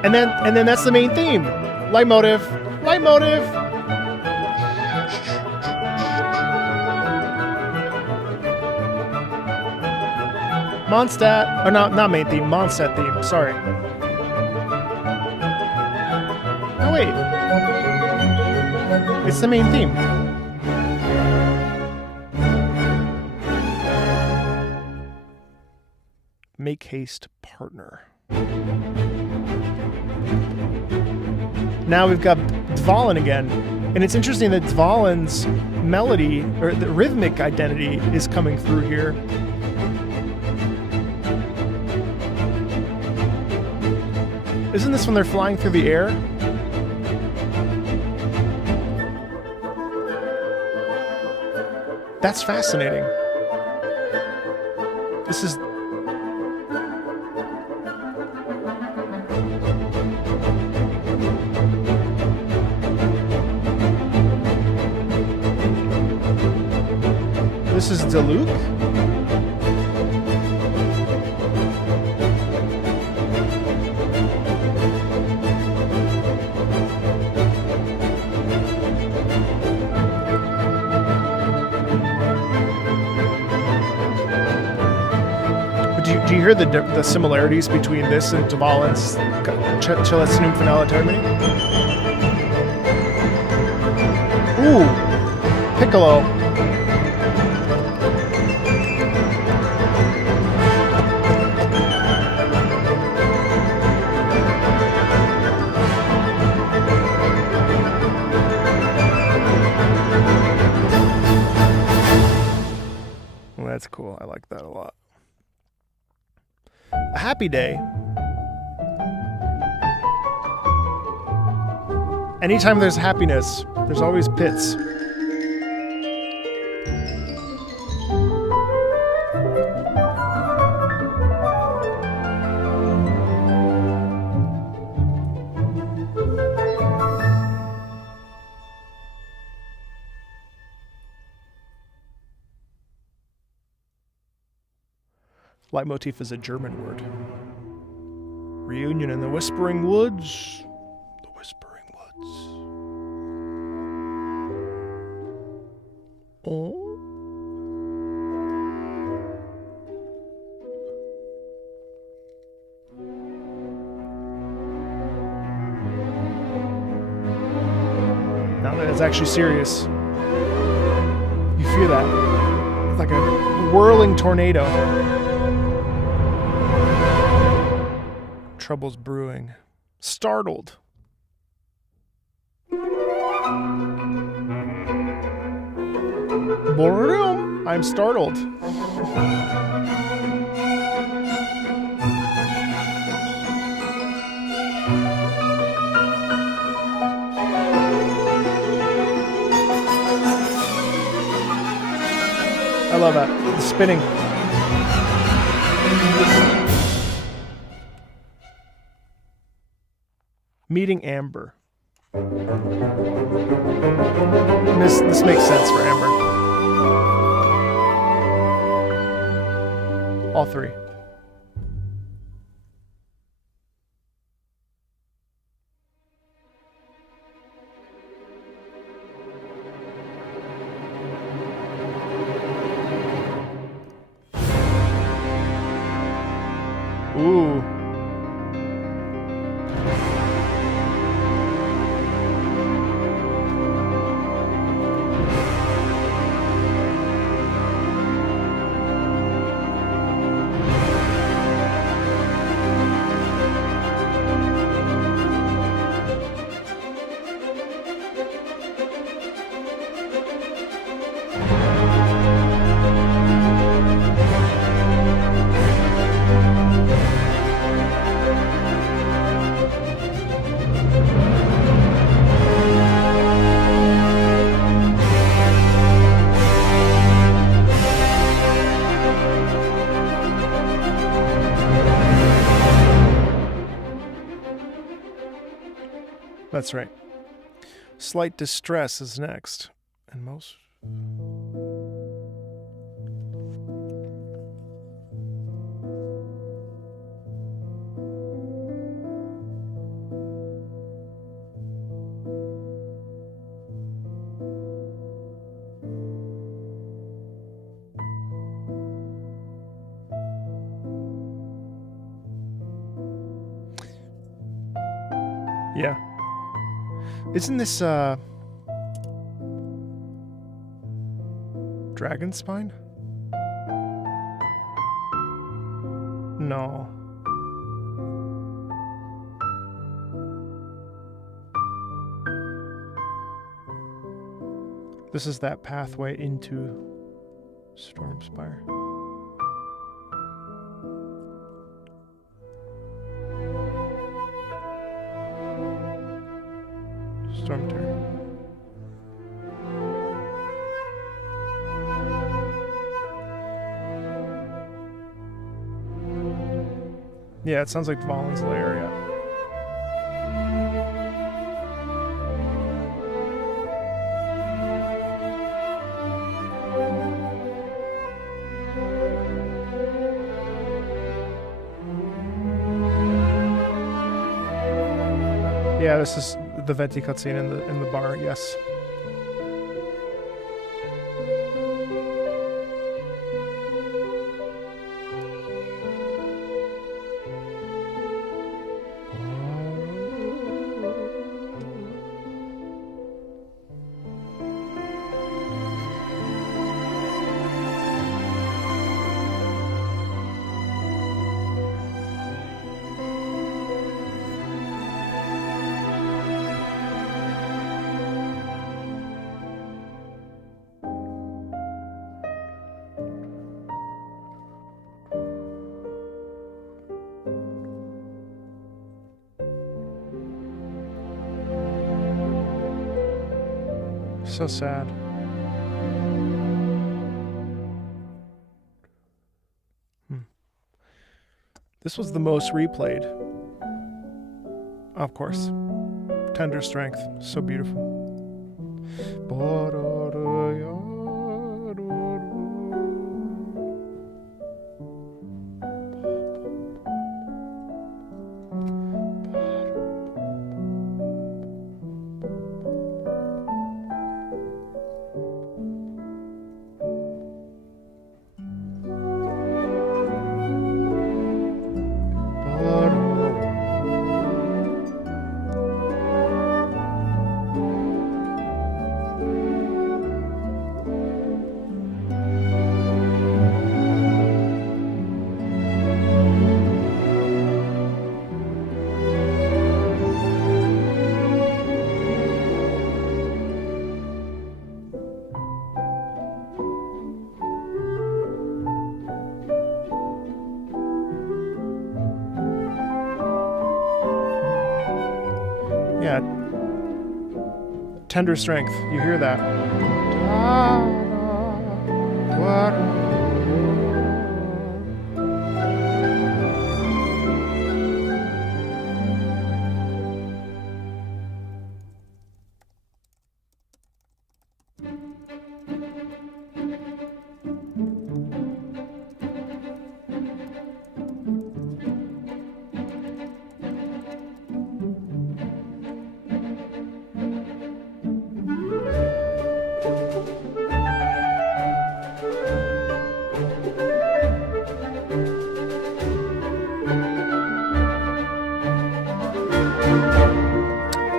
And then that's the main theme. Leitmotif. Leitmotif. Mondstadt. Or not main theme, Monstadt theme. Sorry. Oh wait. It's the main theme. Make haste, partner. Now we've got Dvalin again. And it's interesting that Dvalin's melody, or the rhythmic identity, is coming through here. Isn't this when they're flying through the air? That's fascinating. This is... This is Diluc? Do you hear the similarities between this and Dvalin's Celestinum Finale Termini? Ooh, Piccolo. Well, that's cool. I like that a lot. A happy day. Anytime there's happiness, there's always pits. Leitmotif is a German word. Reunion in the Whispering Woods. The Whispering Woods. Oh. Now that it's actually serious. You feel that. It's like a whirling tornado. Troubles brewing. Startled. Boreal. I'm startled. I love that. The spinning. Meeting Amber. This makes sense for Amber. All three. Ooh. That's right. Slight distress is next. And most... Yeah. Isn't this dragon spine? No. This is that pathway into Stormspire. Stormtear. Yeah, it sounds like Dvalin's lair, yeah. Yeah, this is the Venti cutscene in the bar, yes. So sad. This was the most replayed. Of course. Tender Strength. So beautiful. Yeah. Tender Strength. You hear that?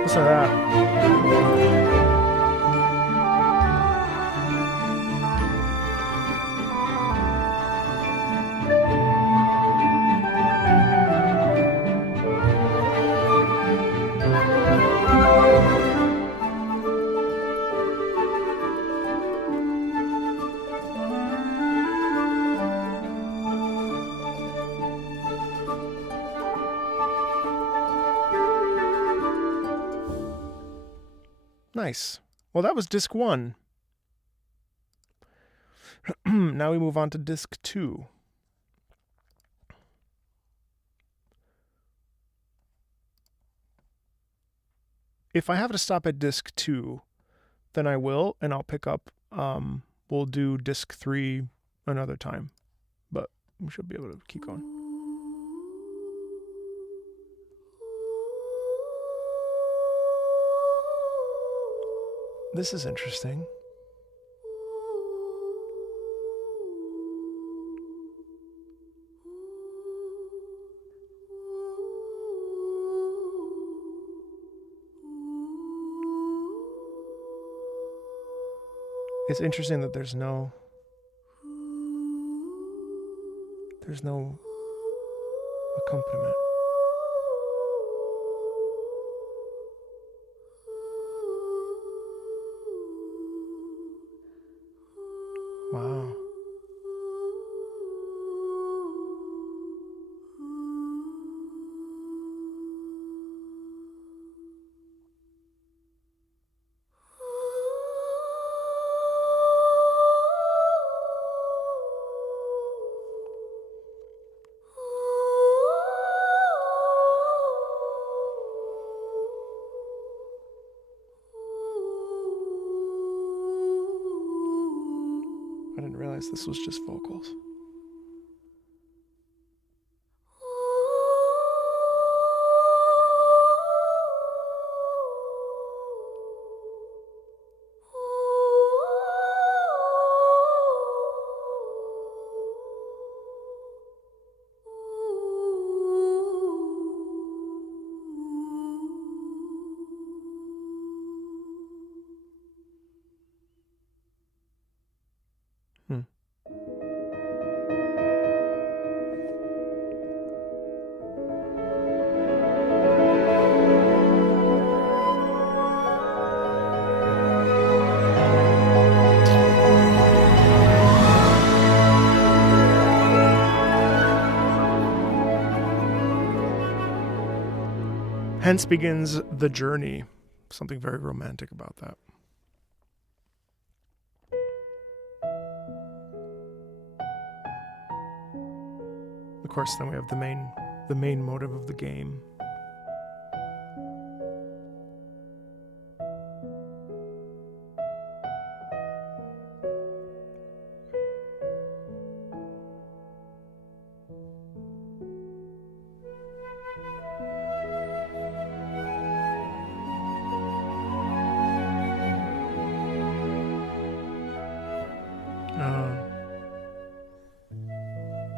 Listen to that. Nice. Well, that was disc 1. Now we move on to disc 2. If I have to stop at disc 2, then I will, and I'll pick up, we'll do disc 3 another time. But we should be able to keep going. This is interesting. It's interesting that there's no accompaniment. Wow. I didn't realize this was just vocals. Hence begins the journey. Something very romantic about that. Of course, then we have the main motive of the game.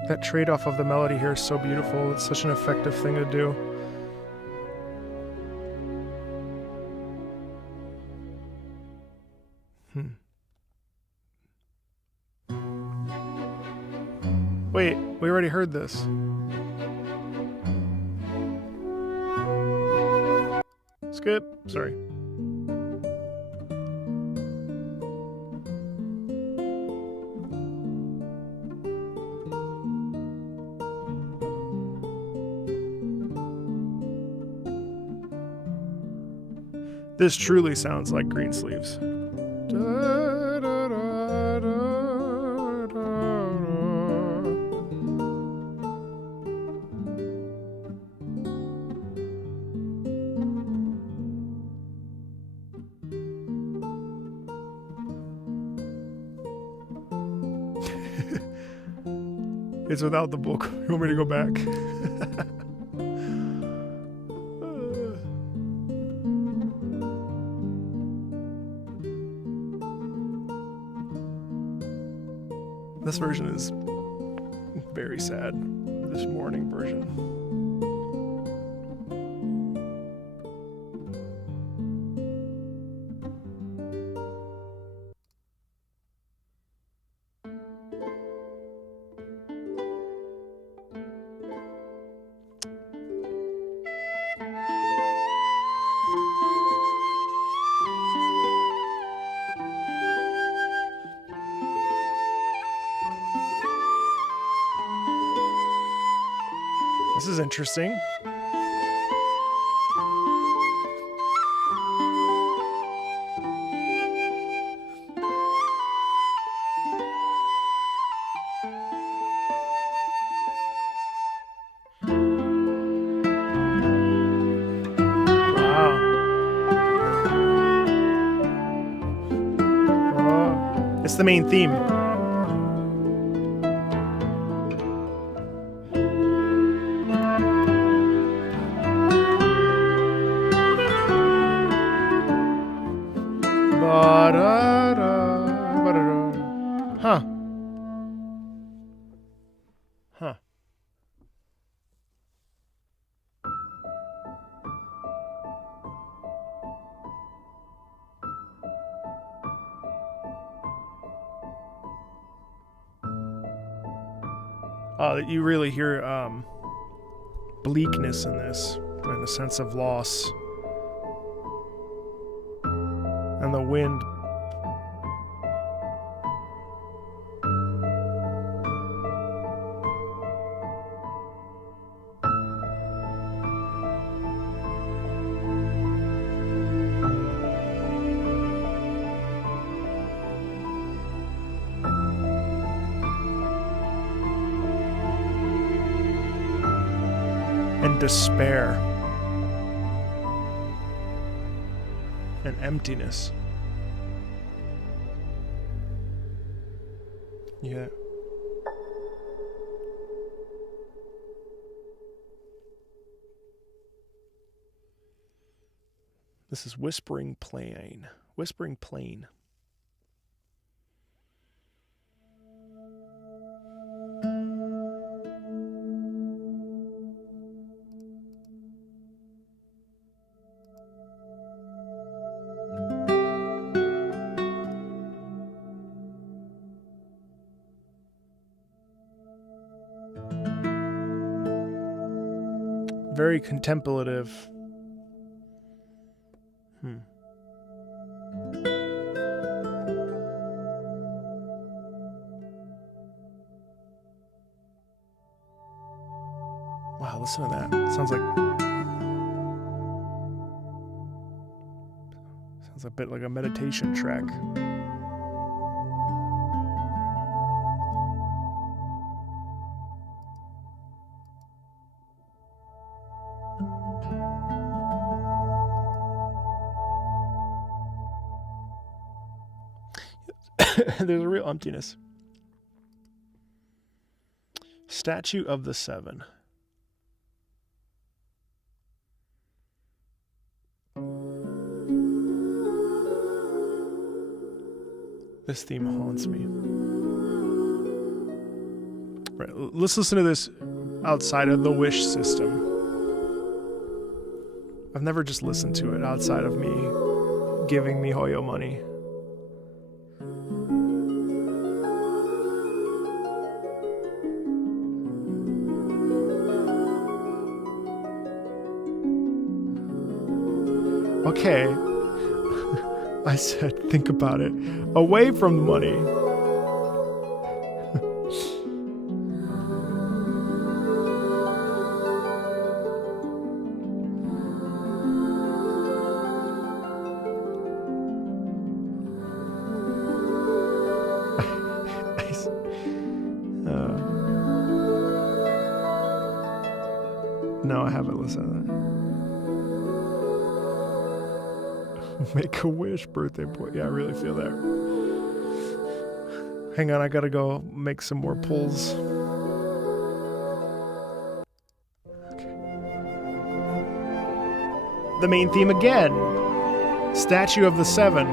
That trade-off of the melody here is so beautiful. It's such an effective thing to do. Wait, we already heard this. Skip. Sorry. This truly sounds like Greensleeves. It's without the book. You want me to go back? This version is very sad. This morning version. This is interesting. Wow. Oh, it's the main theme. Huh. Huh. You really hear bleakness in this, and a sense of loss. And the wind. And despair. And emptiness. Yeah. This is Whispering Plain. Whispering Plain. Very contemplative. Wow, listen to that. Sounds a bit like a meditation track. There's a real emptiness. Statue of the Seven. This theme haunts me. Right, let's listen to this outside of the wish system. I've never just listened to it outside of me giving MiHoYo money. Okay, I said think about it. Away from the money. No, I haven't listened to that. Make a wish, birthday boy. Yeah, I really feel that. Hang on, I gotta go make some more pulls. Okay. The main theme again. Statue of the Seven.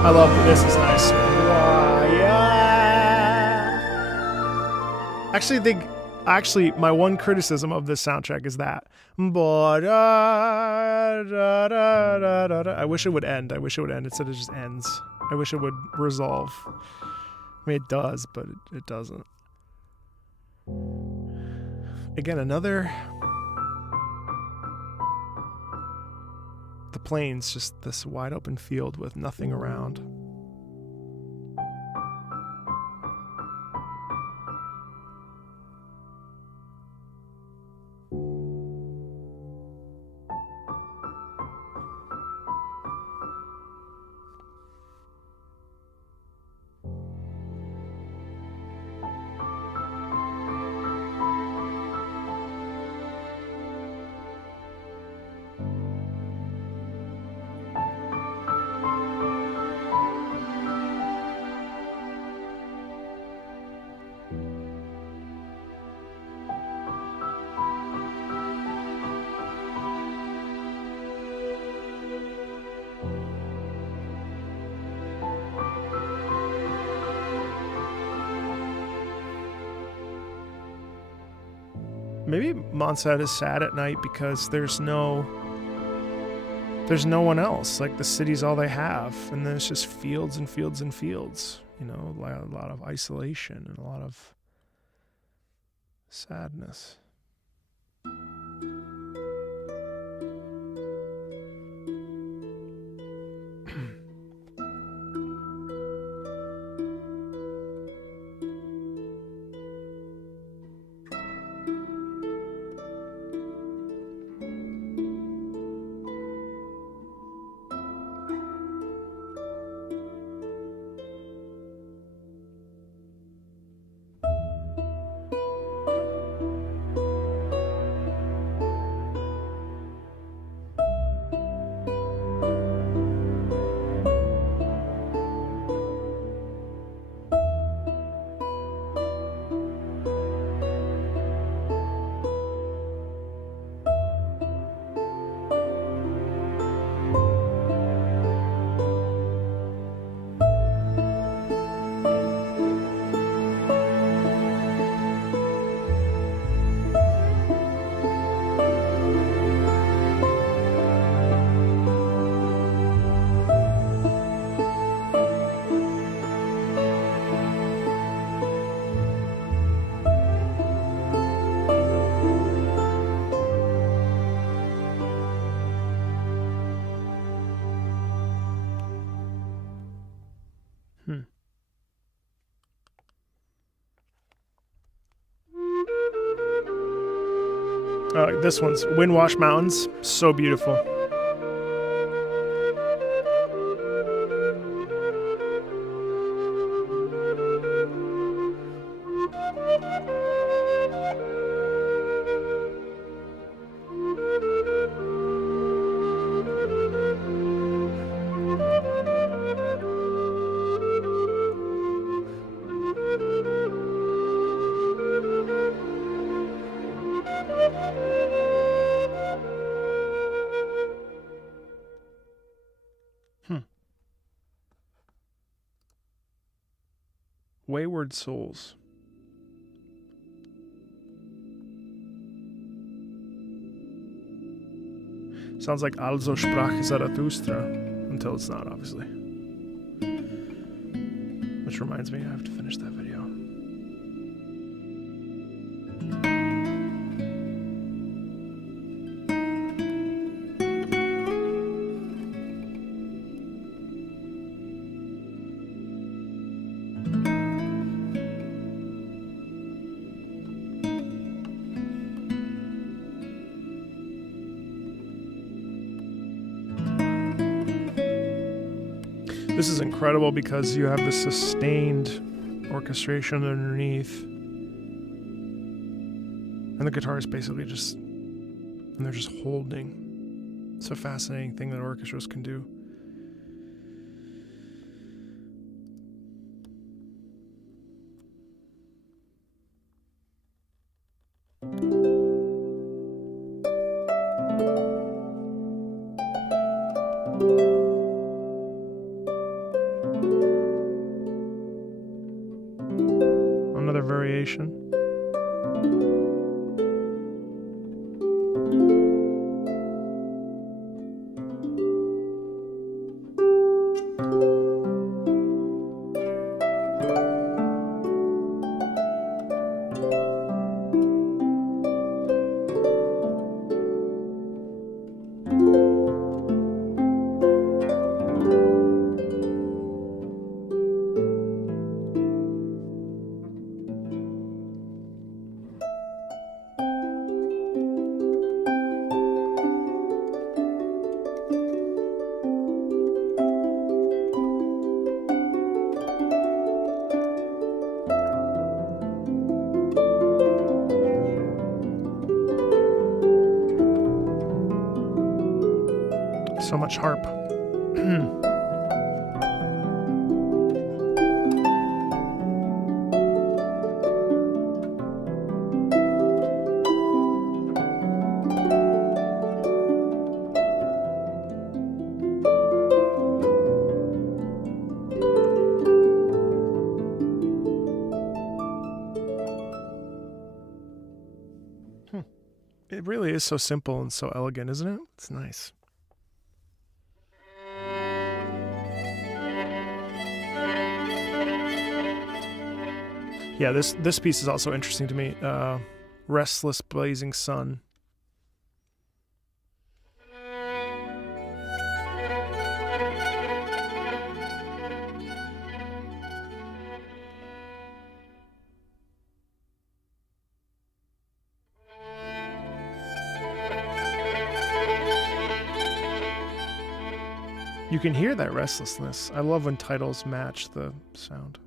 I love it. This is nice. Yeah. Actually, my one criticism of this soundtrack is that. I wish it would end. Instead it just ends. I wish it would resolve. I mean, it does, but it doesn't. Again, another... The plains, just this wide open field with nothing around. Maybe Mondstadt is sad at night because there's no one else. Like, the city's all they have, and then it's just fields and fields and fields. you know, a lot of isolation and a lot of sadness. This one's Windwash Mountains. So beautiful. Wayward Souls. Sounds like Also sprach Zarathustra, until it's not, obviously. Which reminds me, I have to finish that video. This is incredible because you have the sustained orchestration underneath. And the guitar is basically just, and they're just holding. It's a fascinating thing that orchestras can do. Another variation. So much harp. It really is so simple and so elegant, isn't it? It's nice. Yeah, this piece is also interesting to me. Restless Blazing Sun. You can hear that restlessness. I love when titles match the sound.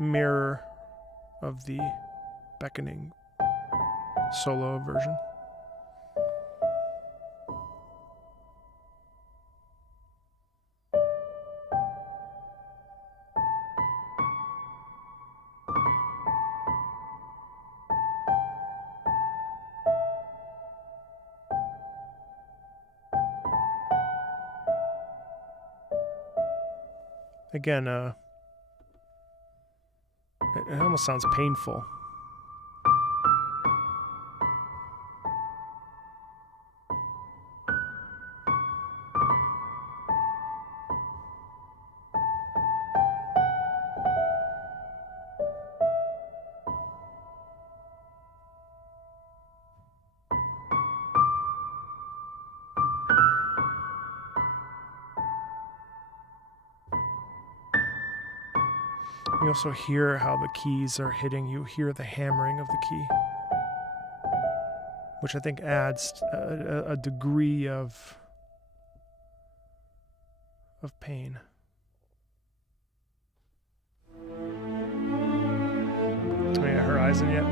Mirror of the beckoning solo version. Again, it almost sounds painful. You also hear how the keys are hitting. You hear the hammering of the key, which I think adds a degree of pain. Do we have Horizon yet?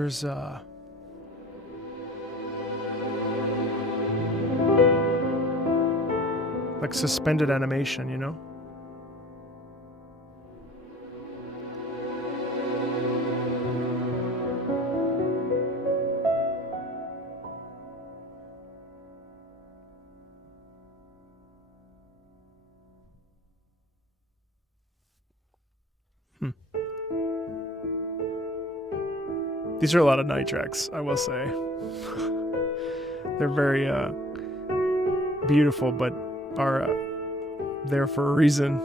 There's like suspended animation, you know? These are a lot of night tracks, I will say. They're very beautiful, but are there for a reason.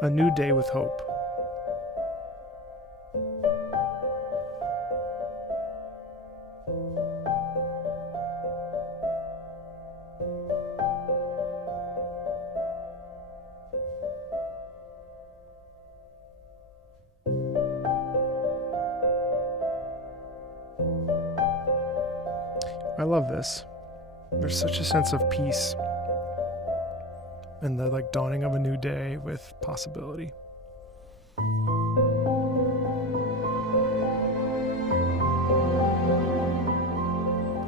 A new day with hope. I love this. There's such a sense of peace and the like dawning of a new day with possibility.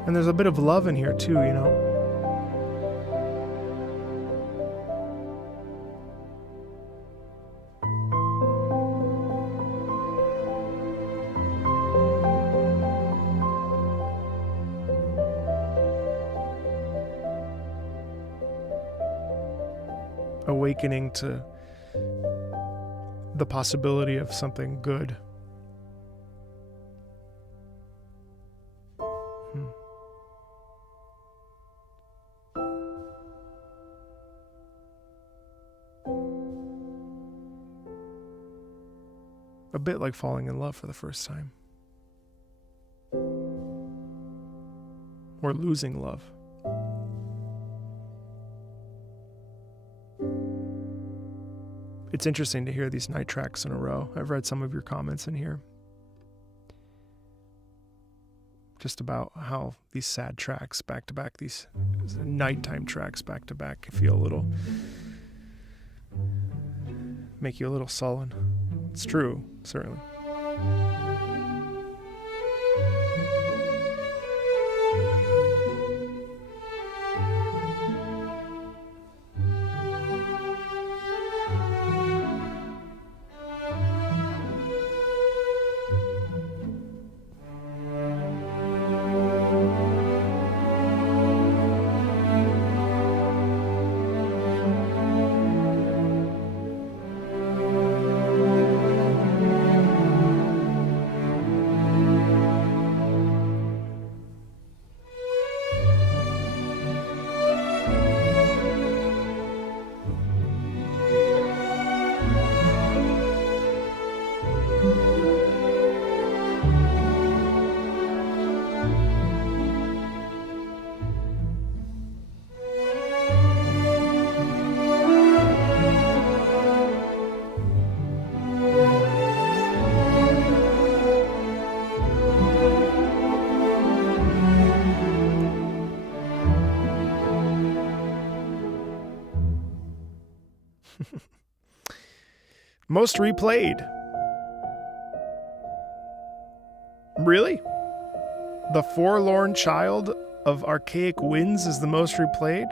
And there's a bit of love in here too, you know? Awakening to the possibility of something good. A bit like falling in love for the first time. Or losing love. It's interesting to hear these night tracks in a row. I've read some of your comments in here. Just about how these sad tracks back to back, these nighttime tracks back to back feel a little, make you a little sullen. It's true, certainly. Most replayed. Really? The Forlorn Child of Archaic Winds is the most replayed?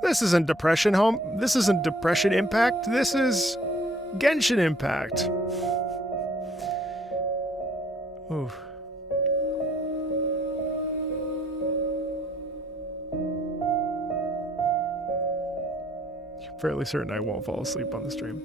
This isn't Depression Home. This isn't Depression Impact. This is Genshin Impact. Ooh. I'm fairly certain I won't fall asleep on the stream.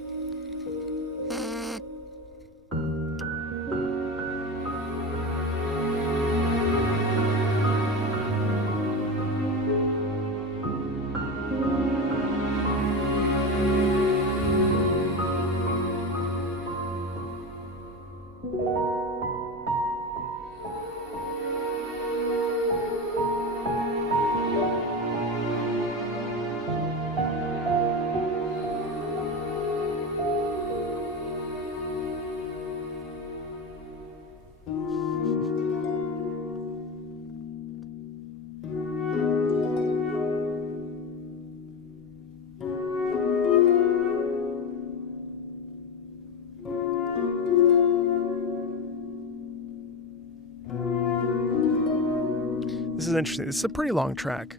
This is interesting. This is a pretty long track,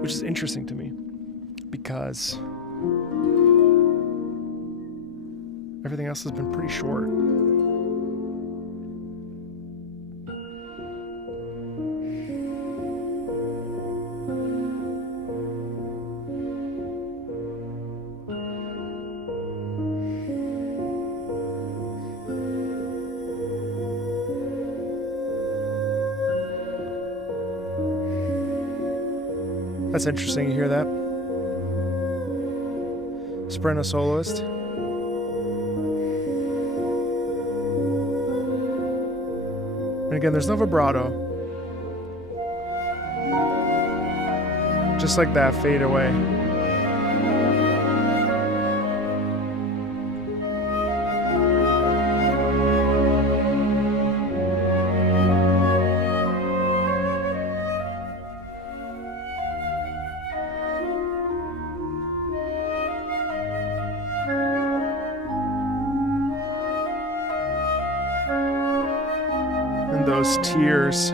which is interesting to me because everything else has been pretty short. That's interesting, you hear that? Soprano soloist. And again, there's no vibrato. Just like that, fade away. Those tears.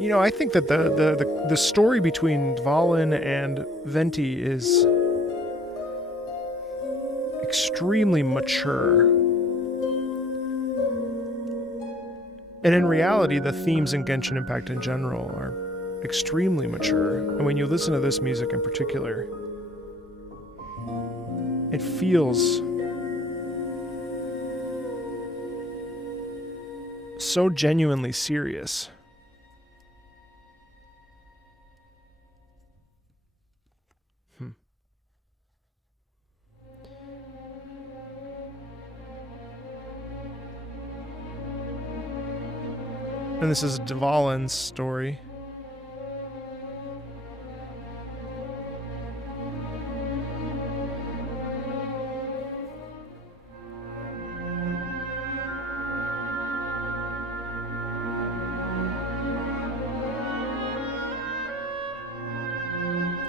You know, I think that the story between Dvalin and Venti is extremely mature. And in reality, the themes in Genshin Impact in general are extremely mature. And when you listen to this music in particular, it feels so genuinely serious. And this is Dvalin's story.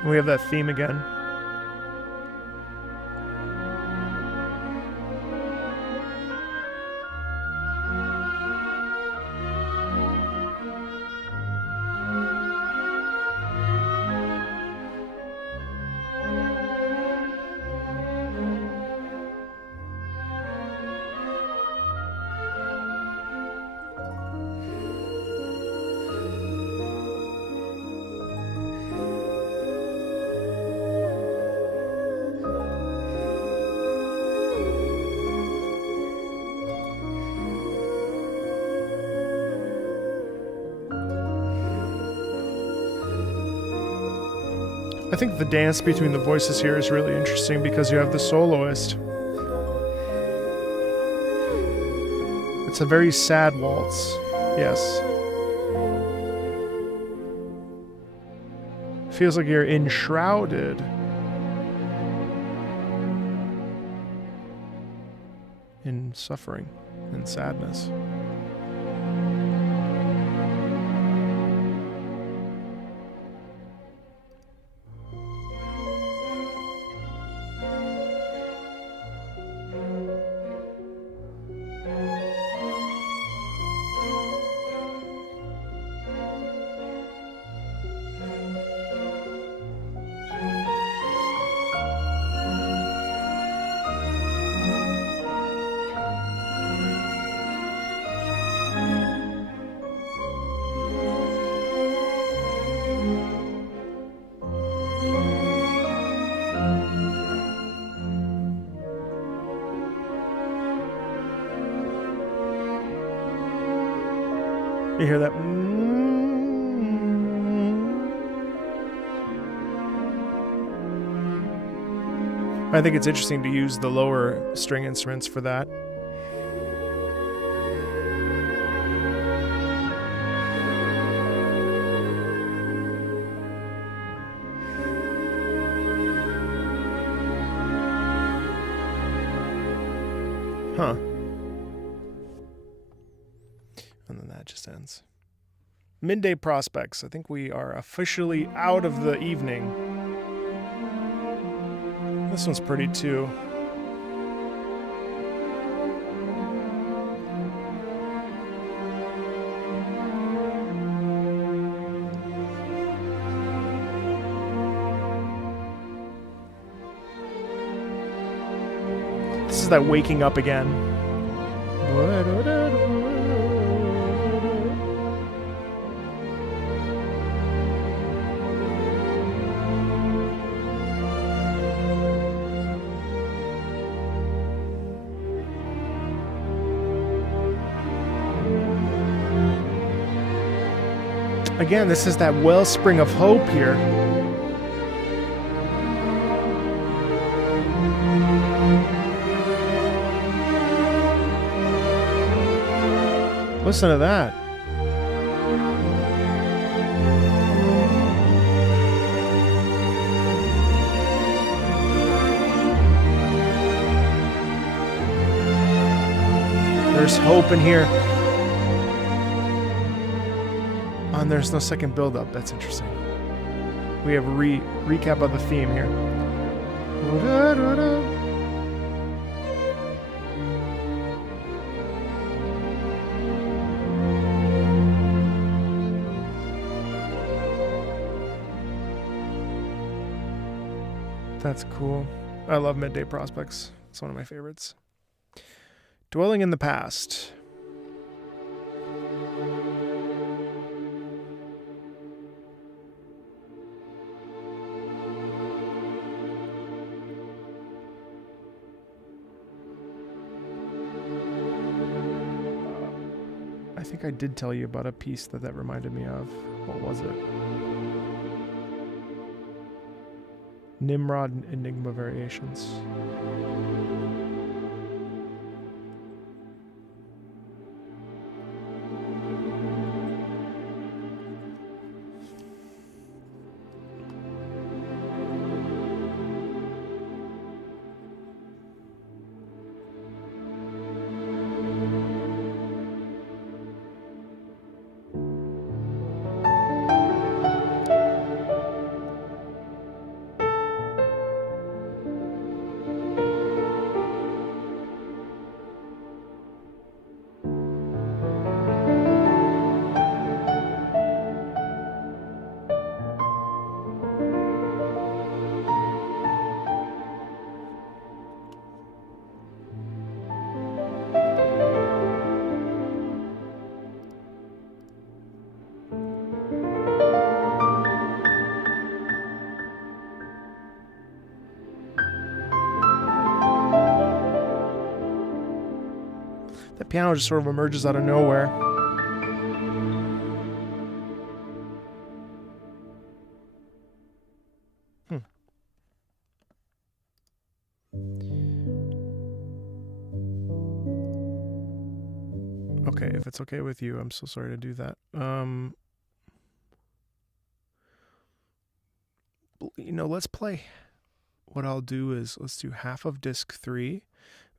We have that theme again. I think the dance between the voices here is really interesting because you have the soloist. It's a very sad waltz. Yes. Feels like you're enshrouded in suffering and sadness. You hear that? I think it's interesting to use the lower string instruments for that. Huh. And then that just ends. Midday prospects. I think we are officially out of the evening. This one's pretty too. This is that waking up again. Again, this is that wellspring of hope here. Listen to that. There's hope in here. And there's no second build-up. That's interesting. We have a recap of the theme here. That's cool. I love Midday Prospects. It's one of my favorites. Dwelling in the Past. I think I did tell you about a piece that reminded me of. What was it? Nimrod and Enigma Variations. That piano just sort of emerges out of nowhere. Okay, if it's okay with you, I'm so sorry to do that. You know, let's play. What I'll do is let's do half of disc 3,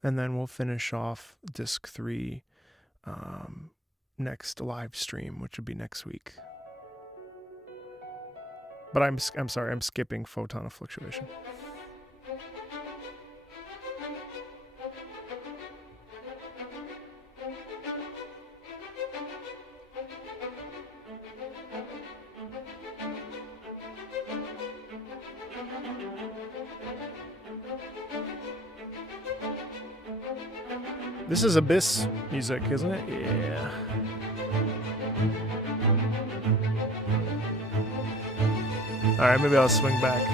and then we'll finish off disc 3 next live stream, which would be next week. But I'm sorry, I'm skipping Photon of Fluctuation. This is Abyss music, isn't it? Yeah. Alright, maybe I'll swing back.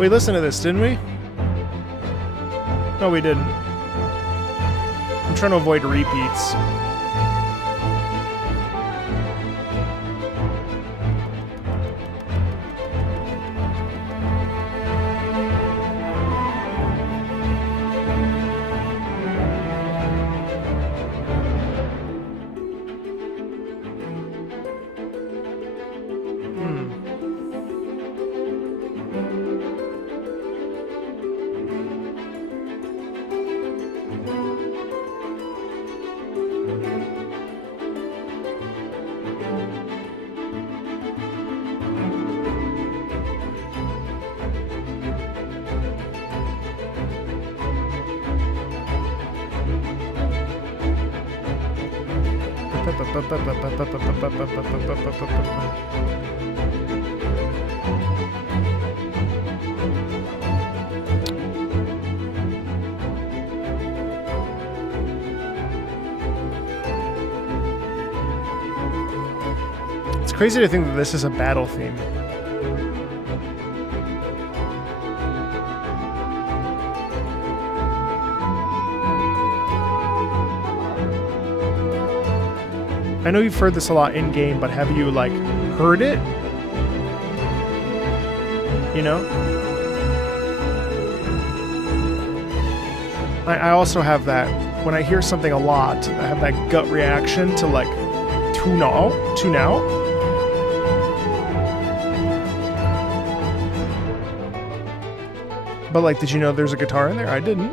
We listened to this, didn't we? No, we didn't. I'm trying to avoid repeats. It's crazy to think that this is a battle theme. I know you've heard this a lot in-game, but have you, like, heard it? You know? I also have that, when I hear something a lot, I have that gut reaction to, like, tune out. But, like, did you know there's a guitar in there? I didn't.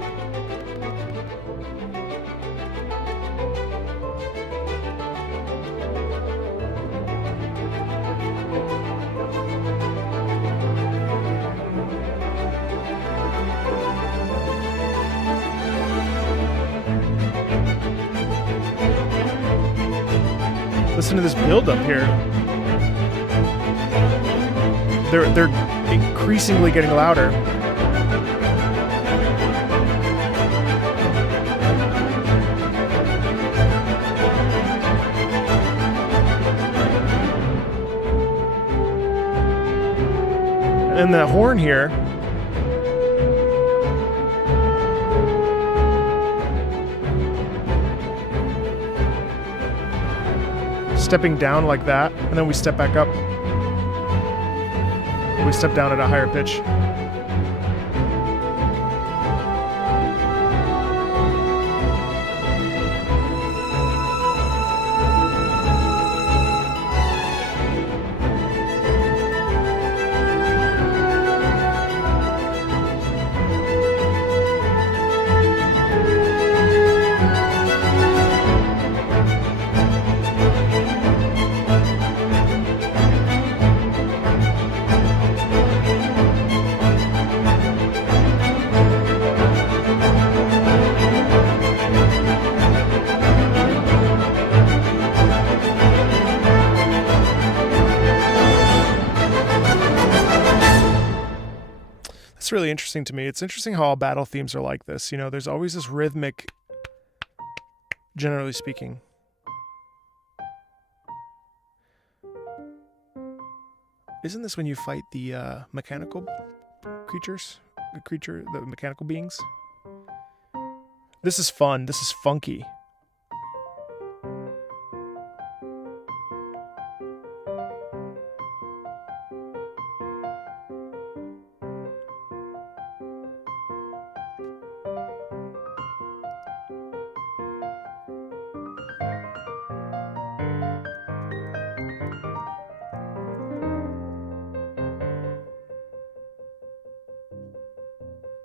Listen to this build up here. They're increasingly getting louder. And the horn here. Stepping down like that, and then we step back up. We step down at a higher pitch. It's really interesting to me. It's interesting how all battle themes are like this. You know, there's always this rhythmic, generally speaking. Isn't this when you fight the mechanical creatures? The mechanical beings? This is fun. This is funky.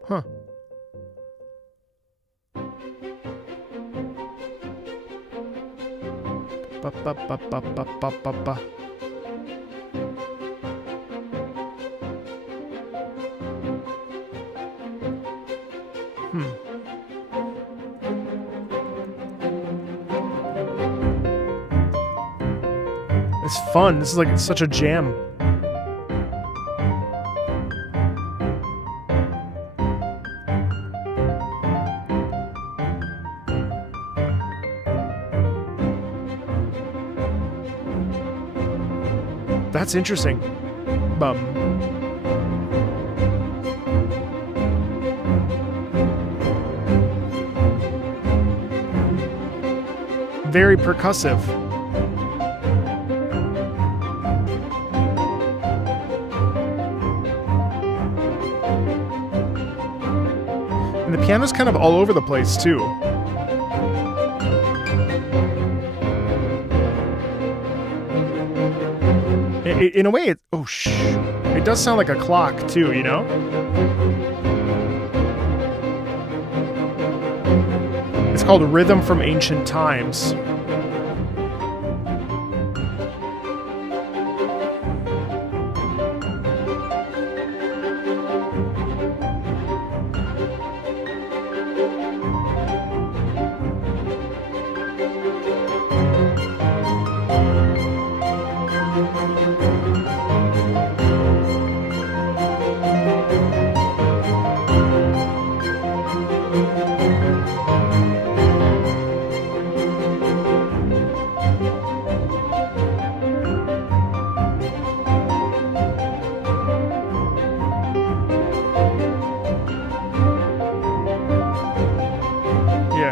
Huh. Ba ba ba ba ba ba ba ba. It's fun. This is like such a jam. That's interesting. very percussive. And the piano's kind of all over the place, too. In a way, it does sound like a clock, too, you know? It's called Rhythm from Ancient Times.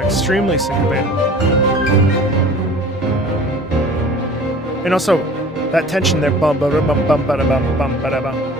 Extremely syncopated. And also that tension there. Bum, bum, bum, bum, bum, bum, bum, bum.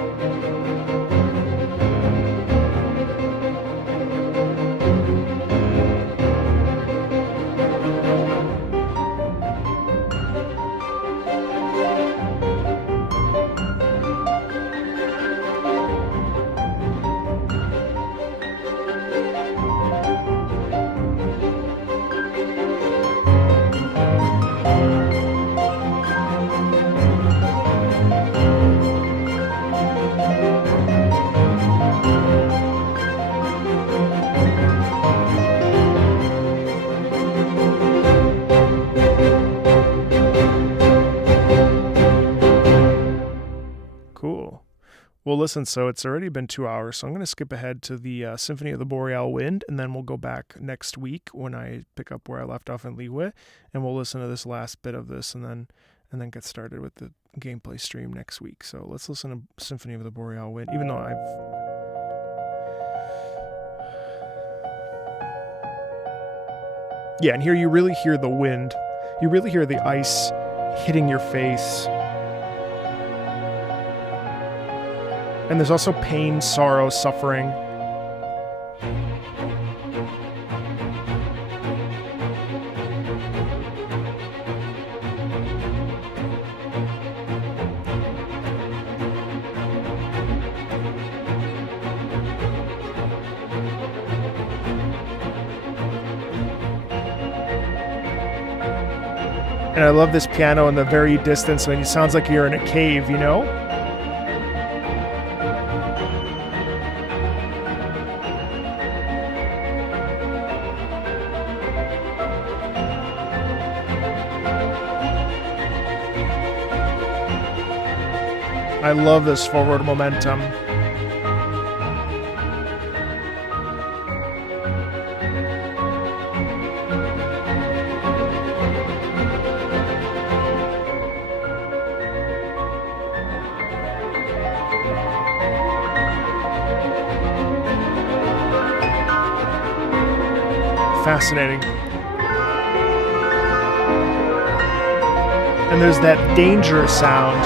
Well, listen, so it's already been 2 hours, so I'm going to skip ahead to the Symphony of the Boreal Wind, and then we'll go back next week when I pick up where I left off in Liyue, and we'll listen to this last bit of this, and then get started with the gameplay stream next week. So let's listen to Symphony of the Boreal Wind, even though Yeah, and here you really hear the wind. You really hear the ice hitting your face. And there's also pain, sorrow, suffering. And I love this piano in the very distance when it sounds like you're in a cave, you know? I love this forward momentum. Fascinating. And there's that danger sound.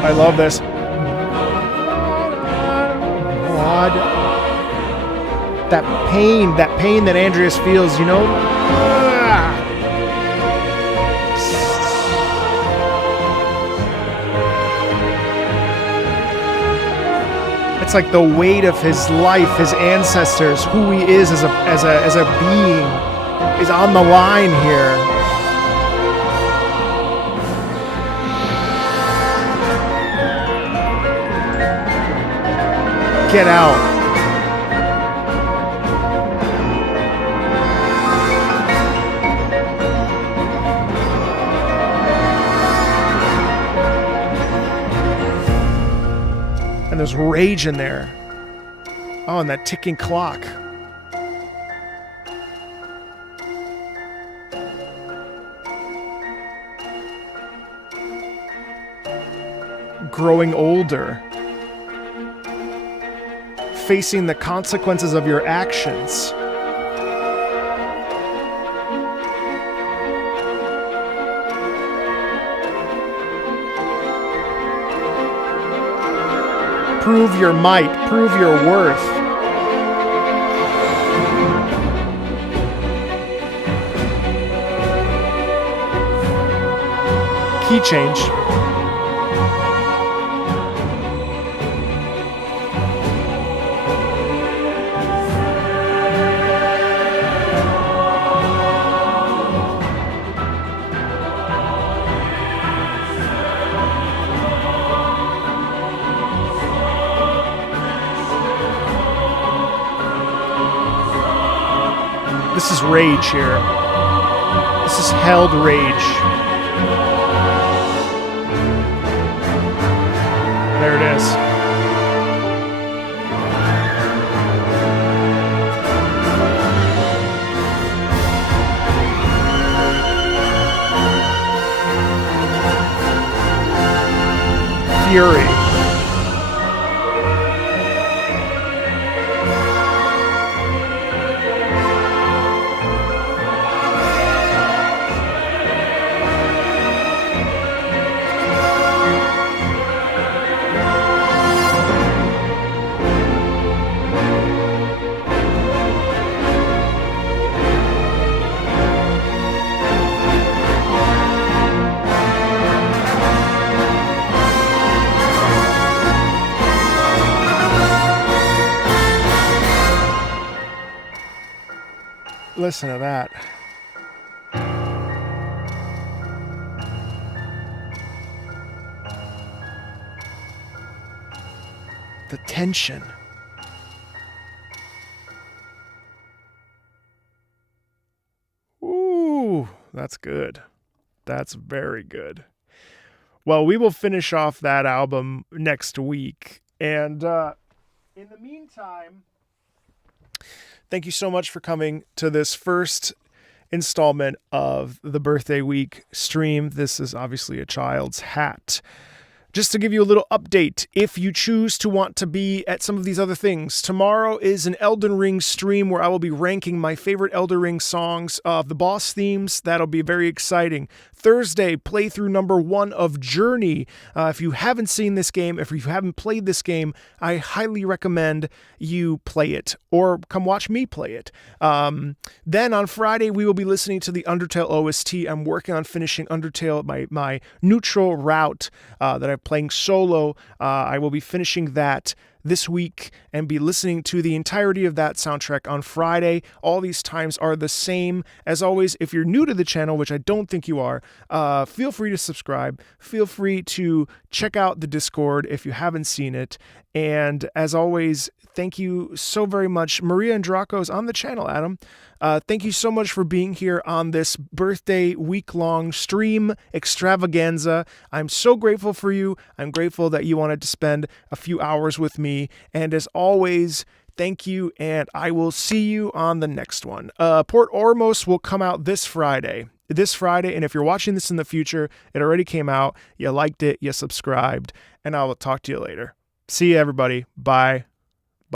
I love this. God. That pain that Andreas feels, you know? It's like the weight of his life, his ancestors, who he is as a being is on the line here. Get out. And there's rage in there. Oh, and that ticking clock. growing older, facing the consequences of your actions. Prove your might, prove your worth. Key change. This is rage here. This is held rage. There it is. Fury. Listen to that. The tension. Ooh, that's good. That's very good. Well, we will finish off that album next week. And in the meantime, thank you so much for coming to this first installment of the Birthday Week stream. This is obviously a child's hat. Just to give you a little update, if you choose to want to be at some of these other things, tomorrow is an Elden Ring stream where I will be ranking my favorite Elden Ring songs of the boss themes. That'll be very exciting. Thursday, playthrough number 1 of Journey. If you haven't seen this game, if you haven't played this game, I highly recommend you play it or come watch me play it. Then on Friday, we will be listening to the Undertale OST. I'm working on finishing Undertale, my neutral route that I'm playing solo. I will be finishing that this week and be listening to the entirety of that soundtrack on Friday. All these times are the same. As always, if you're new to the channel, which I don't think you are, feel free to subscribe. Feel free to check out the Discord if you haven't seen it. And as always, thank you so very much. Maria and Draco's on the channel, Adam. Thank you so much for being here on this birthday week-long stream extravaganza. I'm so grateful for you. I'm grateful that you wanted to spend a few hours with me. And as always, thank you, and I will see you on the next one. Port Ormos will come out this Friday. And if you're watching this in the future, it already came out. You liked it, you subscribed, and I will talk to you later. See you, everybody. Bye.